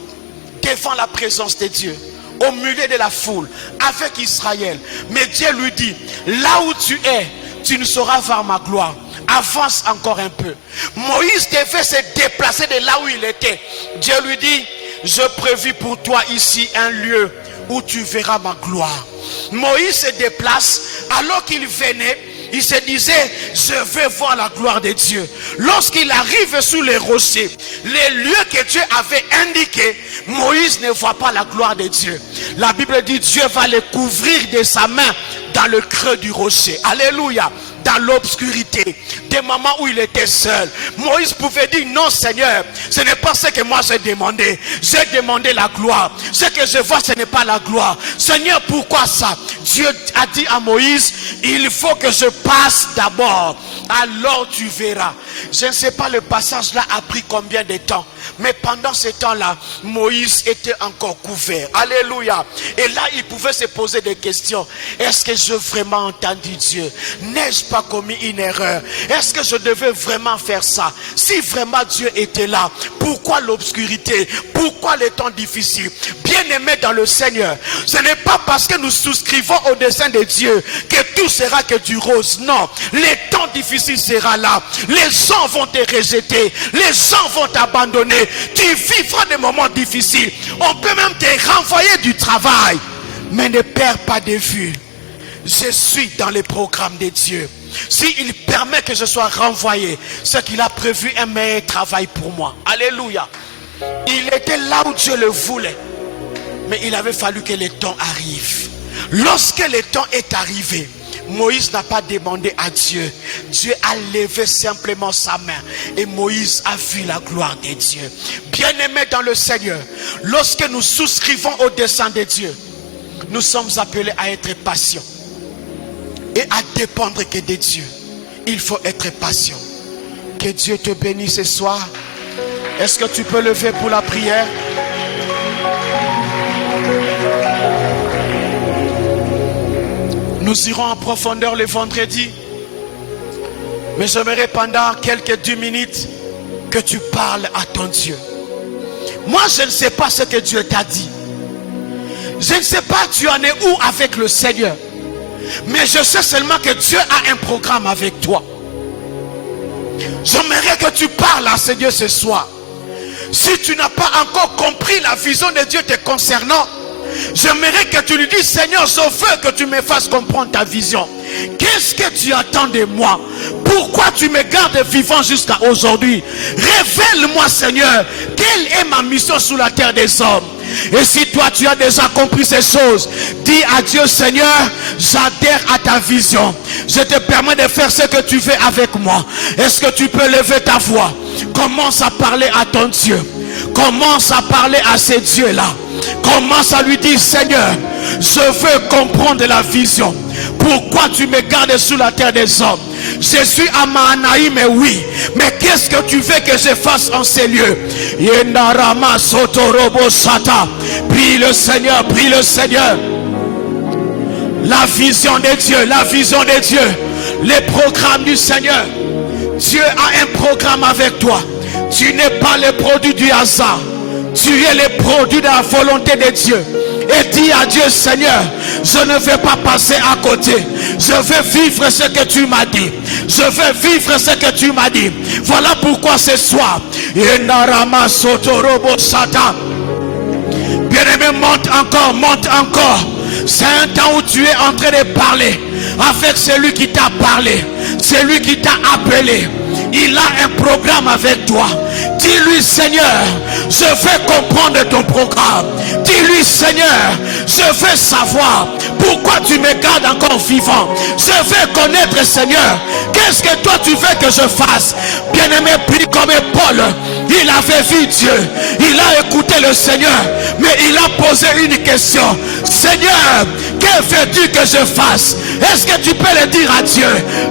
devant la présence de Dieu, au milieu de la foule, avec Israël. Mais Dieu lui dit, là où tu es, tu ne sauras voir ma gloire. Avance encore un peu. Moïse devait se déplacer de là où il était. Dieu lui dit, je prévis pour toi ici un lieu où tu verras ma gloire. Moïse se déplace, alors qu'il venait, il se disait, je vais voir la gloire de Dieu. Lorsqu'il arrive sous les rochers, les lieux que Dieu avait indiqués, Moïse ne voit pas la gloire de Dieu. La Bible dit, Dieu va le couvrir de sa main dans le creux du rocher. Alléluia. Dans l'obscurité, des moments où il était seul, Moïse pouvait dire, non Seigneur, ce n'est pas ce que moi j'ai demandé. J'ai demandé la gloire. Ce que je vois, ce n'est pas la gloire. Seigneur, pourquoi ça? Dieu a dit à Moïse, il faut que je passe d'abord. Alors tu verras. Je ne sais pas, le passage là a pris combien de temps. Mais pendant ce temps-là, Moïse était encore couvert. Alléluia. Et là, il pouvait se poser des questions. Est-ce que j'ai vraiment entendu Dieu? N'ai-je pas commis une erreur? Est-ce que je devais vraiment faire ça? Si vraiment Dieu était là, pourquoi l'obscurité? Pourquoi les temps difficiles? Bien-aimés dans le Seigneur, ce n'est pas parce que nous souscrivons au dessein de Dieu que tout sera que du rose. Non, les temps difficiles seront là. Les gens vont te rejeter. Les gens vont t'abandonner. Tu vivras des moments difficiles. On peut même te renvoyer du travail. Mais ne perds pas de vue. Je suis dans les programmes de Dieu. S'il permet que je sois renvoyé, c'est qu'il a prévu un meilleur travail pour moi. Alléluia. Il était là où Dieu le voulait. Mais il avait fallu que le temps arrive. Lorsque le temps est arrivé, Moïse n'a pas demandé à Dieu. Dieu a levé simplement sa main. Et Moïse a vu la gloire de Dieu. Bien-aimés dans le Seigneur, lorsque nous souscrivons au dessein de Dieu, Nous sommes appelés à être patients et à dépendre que de Dieu. Il faut être patient. Que Dieu te bénisse ce soir. Est-ce que tu peux lever pour la prière? Nous irons en profondeur le vendredi. Mais j'aimerais pendant quelques 2 minutes que tu parles à ton Dieu. Moi, je ne sais pas ce que Dieu t'a dit. Je ne sais pas tu en es où avec le Seigneur. Mais je sais seulement que Dieu a un programme avec toi. J'aimerais que tu parles à ce Dieu ce soir. Si tu n'as pas encore compris la vision de Dieu te concernant, j'aimerais que tu lui dises: Seigneur, je veux que tu me fasses comprendre ta vision. Qu'est-ce que tu attends de moi? Pourquoi tu me gardes vivant jusqu'à aujourd'hui? Révèle-moi, Seigneur, quelle est ma mission sur la terre des hommes. Et si toi tu as déjà compris ces choses, dis à Dieu: Seigneur, j'adhère à ta vision. Je te permets de faire ce que tu veux avec moi. Est-ce que tu peux lever ta voix? Commence à parler à ton Dieu. Commence à parler à ces dieux-là. Commence à lui dire: Seigneur, je veux comprendre la vision. Pourquoi tu me gardes sur la terre des hommes? Je suis à Mahanaïm, mais oui. Mais qu'est-ce que tu veux que je fasse en ces lieux? Prie le Seigneur, prie le Seigneur. La vision de Dieu, la vision de Dieu. Les programmes du Seigneur. Dieu a un programme avec toi. Tu n'es pas le produit du hasard. Tu es le produit de la volonté de Dieu. Et dis à Dieu: Seigneur, je ne vais pas passer à côté. Je veux vivre ce que tu m'as dit. Je veux vivre ce que tu m'as dit. Voilà pourquoi ce soir, bien-aimé, monte encore, monte encore. C'est un temps où tu es en train de parler avec celui qui t'a parlé, celui qui t'a appelé. Il a un programme avec toi. Dis-lui: Seigneur, je veux comprendre ton programme. Dis-lui: Seigneur, je veux savoir pourquoi tu me gardes encore vivant. Je veux connaître, Seigneur, qu'est-ce que toi tu veux que je fasse. Bien-aimé, prie comme Paul. Il avait vu Dieu, il a écouté le Seigneur, mais il a posé une question: Seigneur, que veux-tu que je fasse? Est-ce que tu peux le dire à Dieu?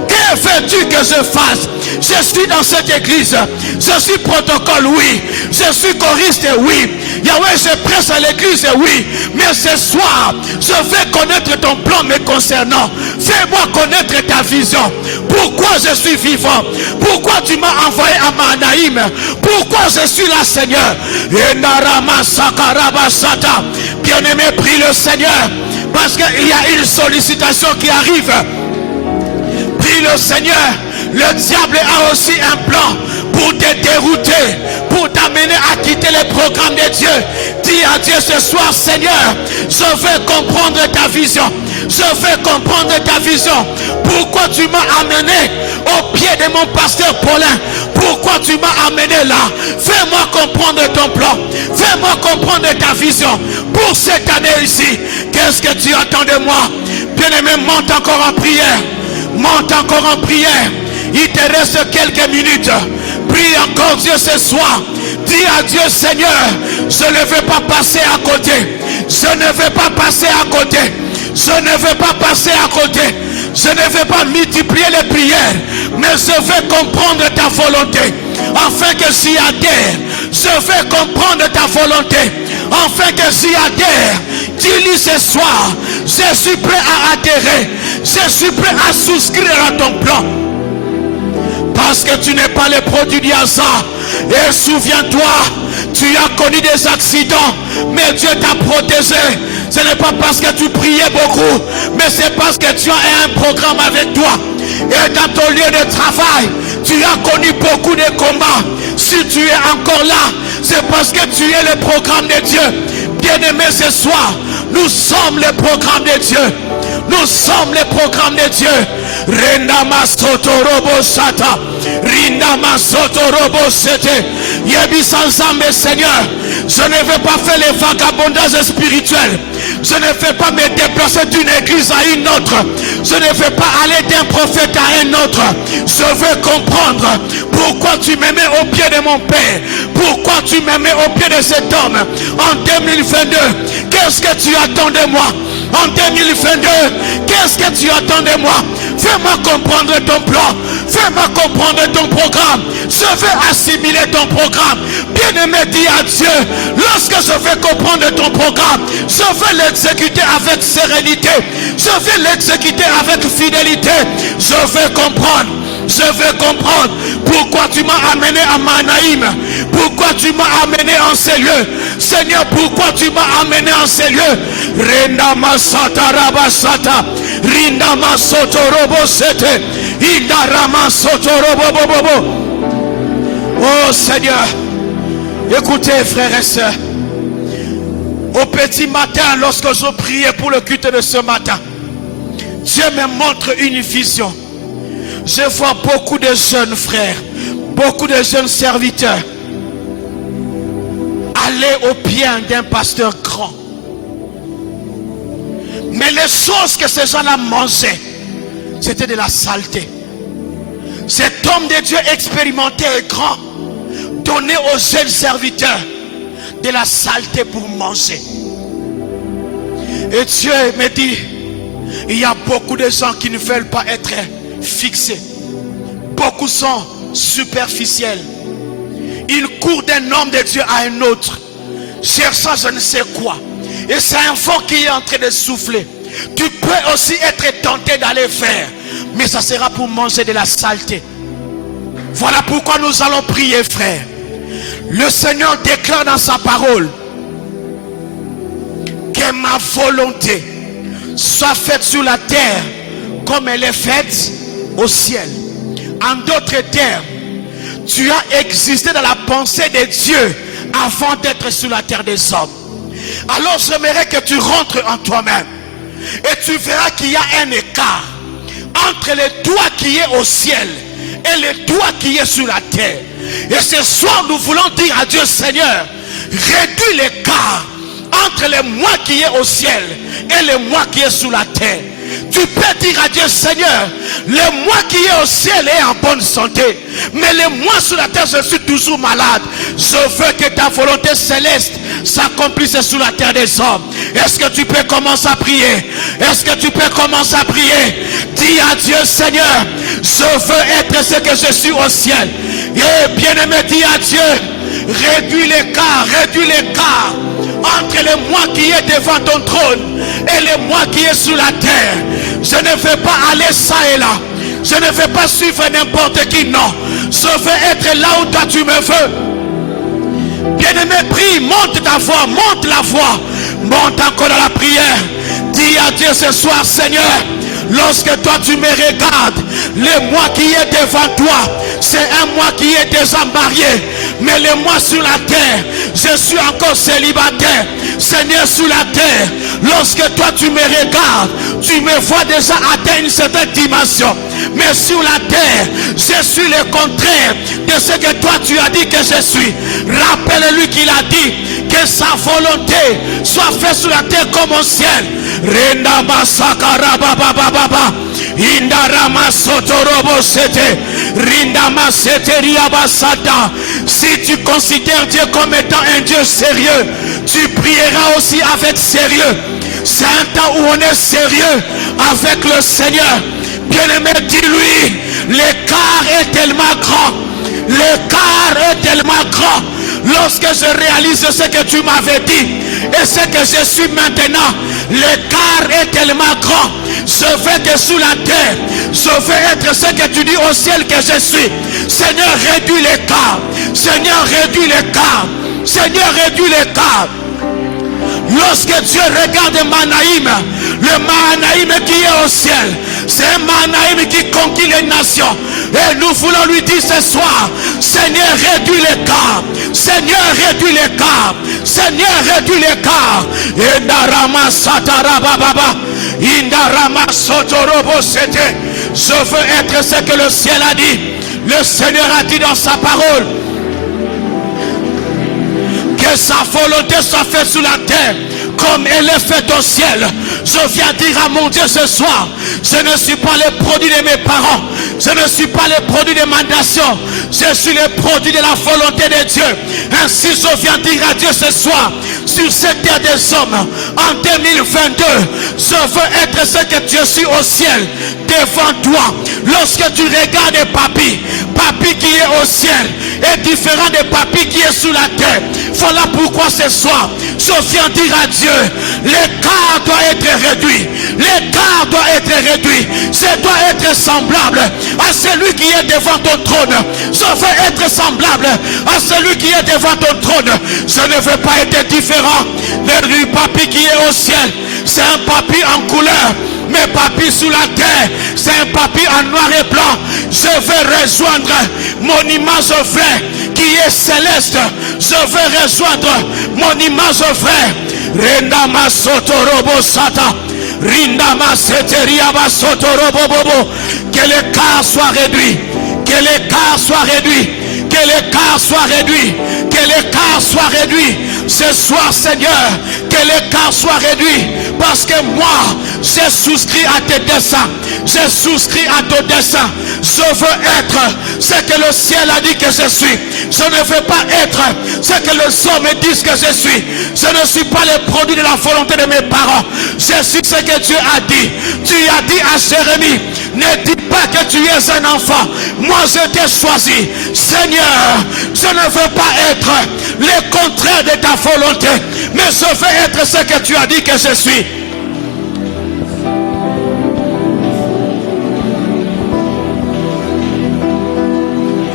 Que veux-tu que je fasse? Je suis dans cette église, je suis protocole, oui. Je suis choriste, oui. Yahweh, je prêche à l'église, oui. Mais ce soir, je veux connaître ton plan me concernant. Fais-moi connaître ta vision. Pourquoi je suis vivant? Pourquoi tu m'as envoyé à Mahanaïm? Pourquoi je suis là, Seigneur? Bien-aimé, prie le Seigneur, parce qu'il y a une sollicitation qui arrive. Prie le Seigneur. Le diable a aussi un plan pour te dérouter, pour t'amener à quitter les programmes de Dieu. Dis à Dieu ce soir: Seigneur, je veux comprendre ta vision. Je veux comprendre ta vision. Pourquoi tu m'as amené au pied de mon pasteur Paulin? Pourquoi tu m'as amené là? Fais-moi comprendre ton plan. Fais-moi comprendre ta vision pour cette année ici. Qu'est-ce que tu attends de moi? Bien-aimé, monte encore en prière. Monte encore en prière. Il te reste quelques minutes. Prie encore Dieu ce soir. Dis à Dieu: Seigneur, je ne veux pas passer à côté. Je ne veux pas passer à côté. Je ne veux pas passer à côté. Je ne veux pas multiplier les prières, mais je veux comprendre ta volonté. Afin que j'y adhère. Je veux comprendre ta volonté. Afin que j'y adhère. Dis-lui ce soir: je suis prêt à adhérer. Je suis prêt à souscrire à ton plan. Parce que tu n'es pas le produit du hasard. Et souviens-toi, tu as connu des accidents, mais Dieu t'a protégé. Ce n'est pas parce que tu priais beaucoup, mais c'est parce que tu as un programme avec toi. Et dans ton lieu de travail, tu as connu beaucoup de combats. Si tu es encore là, c'est parce que tu es le programme de Dieu. Bien-aimé, ce soir, nous sommes le programme de Dieu. Nous sommes le programme de Dieu. Rendama Sotorobo Sata. Rindama Sotorobo Sete. Yebisanzambe, Seigneur. Je ne veux pas faire les vagabondages spirituels. Je ne veux pas me déplacer d'une église à une autre. Je ne veux pas aller d'un prophète à un autre. Je veux comprendre pourquoi tu me mets au pied de mon Père. Pourquoi tu me mets au pied de cet homme en 2022. Qu'est-ce que tu attends de moi? en 2022. Qu'est-ce que tu attends de moi? Fais-moi comprendre ton plan. Fais-moi comprendre ton programme. Je veux assimiler ton programme. Bien-aimé, dis à Dieu, lorsque je vais comprendre ton programme, je veux l'exécuter avec sérénité. Je veux l'exécuter avec fidélité. Je veux comprendre. Je veux comprendre pourquoi tu m'as amené à Manaïm. Pourquoi tu m'as amené en ces lieux. Seigneur, pourquoi tu m'as amené en ces lieux. Rendama sata rabasata. Rindama sotorobo sete. Indarama sotorobo bobo. Oh Seigneur, écoutez frères et sœurs. Au petit matin, lorsque je priais pour le culte de ce matin, Dieu me montre une vision. Je vois beaucoup de jeunes frères, beaucoup de jeunes serviteurs aller au bien d'un pasteur grand. Mais les choses que ces gens-là mangeaient, c'était de la saleté. Cet homme de Dieu expérimenté et grand donnait aux jeunes serviteurs de la saleté pour manger. Et Dieu me dit, il y a beaucoup de gens qui ne veulent pas être fixés. Beaucoup sont superficiels. Ils courent d'un homme de Dieu à un autre, cherchant je ne sais quoi. Et c'est un vent qui est en train de souffler. Tu peux aussi être tenté d'aller faire, mais ça sera pour manger de la saleté. Voilà pourquoi nous allons prier, frère. Le Seigneur déclare dans sa parole que ma volonté soit faite sur la terre comme elle est faite au ciel. En d'autres termes, tu as existé dans la pensée de Dieu avant d'être sur la terre des hommes. Alors j'aimerais que tu rentres en toi-même et tu verras qu'il y a un écart entre le toi qui est au ciel et le toi qui est sur la terre. Et ce soir nous voulons dire à Dieu, Seigneur, réduis l'écart entre le moi qui est au ciel et le moi qui est sur la terre. Tu peux dire à Dieu, Seigneur, le moi qui est au ciel est en bonne santé, mais le moi sur la terre, je suis toujours malade. Je veux que ta volonté céleste s'accomplisse sur la terre des hommes. Est-ce que tu peux commencer à prier? Est-ce que tu peux commencer à prier? Dis à Dieu, Seigneur, je veux être ce que je suis au ciel. Et bien-aimé, dis à Dieu, réduis l'écart entre le moi qui est devant ton trône et le moi qui est sur la terre. Je ne veux pas aller ça et là. Je ne veux pas suivre n'importe qui, non. Je veux être là où toi tu me veux. Bien-aimé, prie, monte ta voix, monte la voix, monte encore dans la prière. Dis à Dieu ce soir, Seigneur, lorsque toi tu me regardes, le moi qui est devant toi, c'est un moi qui est déjà marié. Mais le moi sur la terre, je suis encore célibataire. Seigneur, sur la terre, lorsque toi tu me regardes, tu me vois déjà atteindre une certaine dimension. Mais sur la terre, je suis le contraire de ce que toi tu as dit que je suis. Rappelle-lui qu'il a dit que sa volonté soit faite sur la terre comme au ciel. Renda masakara baba baba. Indarama sotorobo sete. Rindama sete riabasata. Si tu considères Dieu comme étant un Dieu sérieux, tu prieras aussi avec sérieux. C'est un temps où on est sérieux avec le Seigneur. Bien-aimé, dis-lui, l'écart est tellement grand. L'écart est tellement grand. Lorsque je réalise ce que tu m'avais dit et ce que je suis maintenant, l'écart est tellement grand. Je veux que sous la terre, je veux être ce que tu dis au ciel que je suis. Seigneur, réduis l'écart. Seigneur, réduis l'écart. Seigneur, réduis l'écart. Lorsque Dieu regarde Manaïm, le Manaïm qui est au ciel, c'est un Manaïm qui conquit les nations. Et nous voulons lui dire ce soir, Seigneur, réduis l'écart. Seigneur, réduis l'écart. Seigneur, réduis l'écart. Indarama satarababa. Indarama sotorobo sete. Je veux être ce que le ciel a dit. Le Seigneur a dit dans sa parole que sa volonté soit faite sur la terre comme elle est faite au ciel. Je viens dire à mon Dieu ce soir, je ne suis pas le produit de mes parents. Je ne suis pas le produit de ma nation. Je suis le produit de la volonté de Dieu. Ainsi je viens dire à Dieu ce soir, sur cette terre des hommes, en 2022, je veux être ce que Dieu suis au ciel, devant toi. Lorsque tu regardes Papi, Papi qui est au ciel est différent de Papi qui est sous la terre. Voilà pourquoi ce soir, je viens dire à Dieu, l'écart doit être réduit. L'écart doit être réduit. Ça doit être semblable à celui qui est devant ton trône. Je veux être semblable à celui qui est devant ton trône. Je ne veux pas être différent du Papi qui est au ciel. C'est un Papi en couleur. Mais Papi sous la terre, c'est un Papi en noir et blanc. Je veux rejoindre mon image vraie qui est céleste. Je veux rejoindre mon image vraie. Rendama sotorobo sata. Rindama seteriaba sotorobo bobo. Que l'écart soit réduit. Que l'écart soit réduit. Que l'écart soit réduit. Que l'écart soit réduit. Ce soir, Seigneur, que l'écart soit réduit. Parce que moi, j'ai souscrit à tes desseins. J'ai souscrit à ton dessein. Je veux être ce que le ciel a dit que je suis. Je ne veux pas être ce que les hommes disent que je suis. Je ne suis pas le produit de la volonté de mes parents. Je suis ce que Dieu a dit. Tu as dit à Jérémie, ne dis pas que tu es un enfant. Moi, je t'ai choisi. Seigneur, je ne veux pas être le contraire de ta volonté, mais je veux être ce que tu as dit que je suis.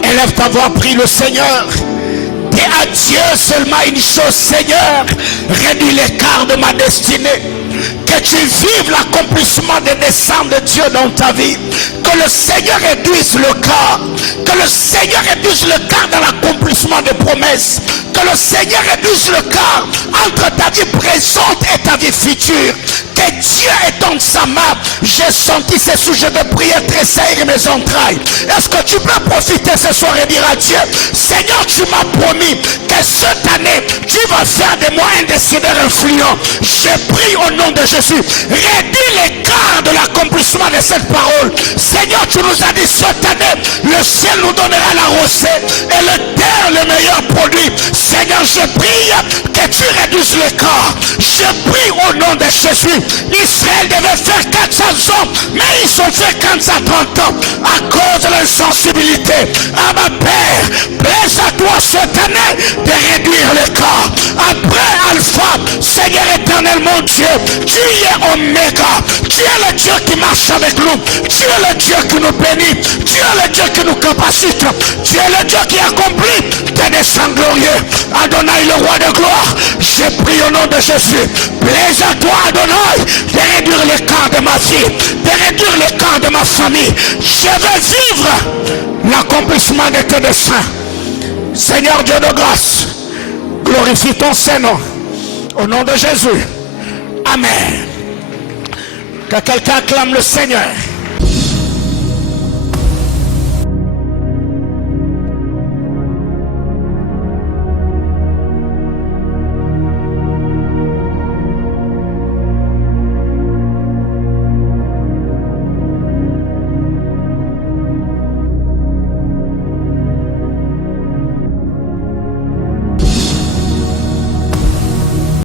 Élève ta voix, prie le Seigneur. Dis à Dieu seulement une chose, Seigneur, réduis l'écart de ma destinée. Que tu vives l'accomplissement des desseins de Dieu dans ta vie. Que le Seigneur réduise le quart. Que le Seigneur réduise le quart dans l'accomplissement des promesses. Que le Seigneur réduise le quart entre ta vie présente et ta vie future. Que Dieu étende sa main. J'ai senti ce sujet de prière tressaillir mes entrailles. Est-ce que tu peux profiter ce soir et dire à Dieu, Seigneur, tu m'as promis que cette année, tu vas faire de moi un décideur influent. J'ai pris au nom de Jésus. Réduis l'écart de l'accomplissement de cette parole. Seigneur, tu nous as dit cette année, le ciel nous donnera la recette et le terre le meilleur produit. Seigneur, je prie que tu réduises l'écart. Je prie au nom de Jésus. Israël devait faire 400 ans, mais ils ont fait 15 à 30 ans à cause de l'insensibilité. À ma Père, plaise à toi cette année de réduire l'écart. Après Alpha, Seigneur éternel mon Dieu, tu es Oméga. Tu es le Dieu qui marche avec nous. Tu es le Dieu qui nous bénit. Tu es le Dieu qui nous capacite. Tu es le Dieu qui accomplit tes desseins glorieux. Adonai, le roi de gloire, j'ai pris au nom de Jésus. Plaise à toi, Adonai, de réduire l'écart de ma vie, de réduire l'écart de ma famille. Je veux vivre l'accomplissement de tes desseins. Seigneur Dieu de grâce, glorifie ton Saint-Nom. Au nom de Jésus. Amen. Que quelqu'un acclame le Seigneur.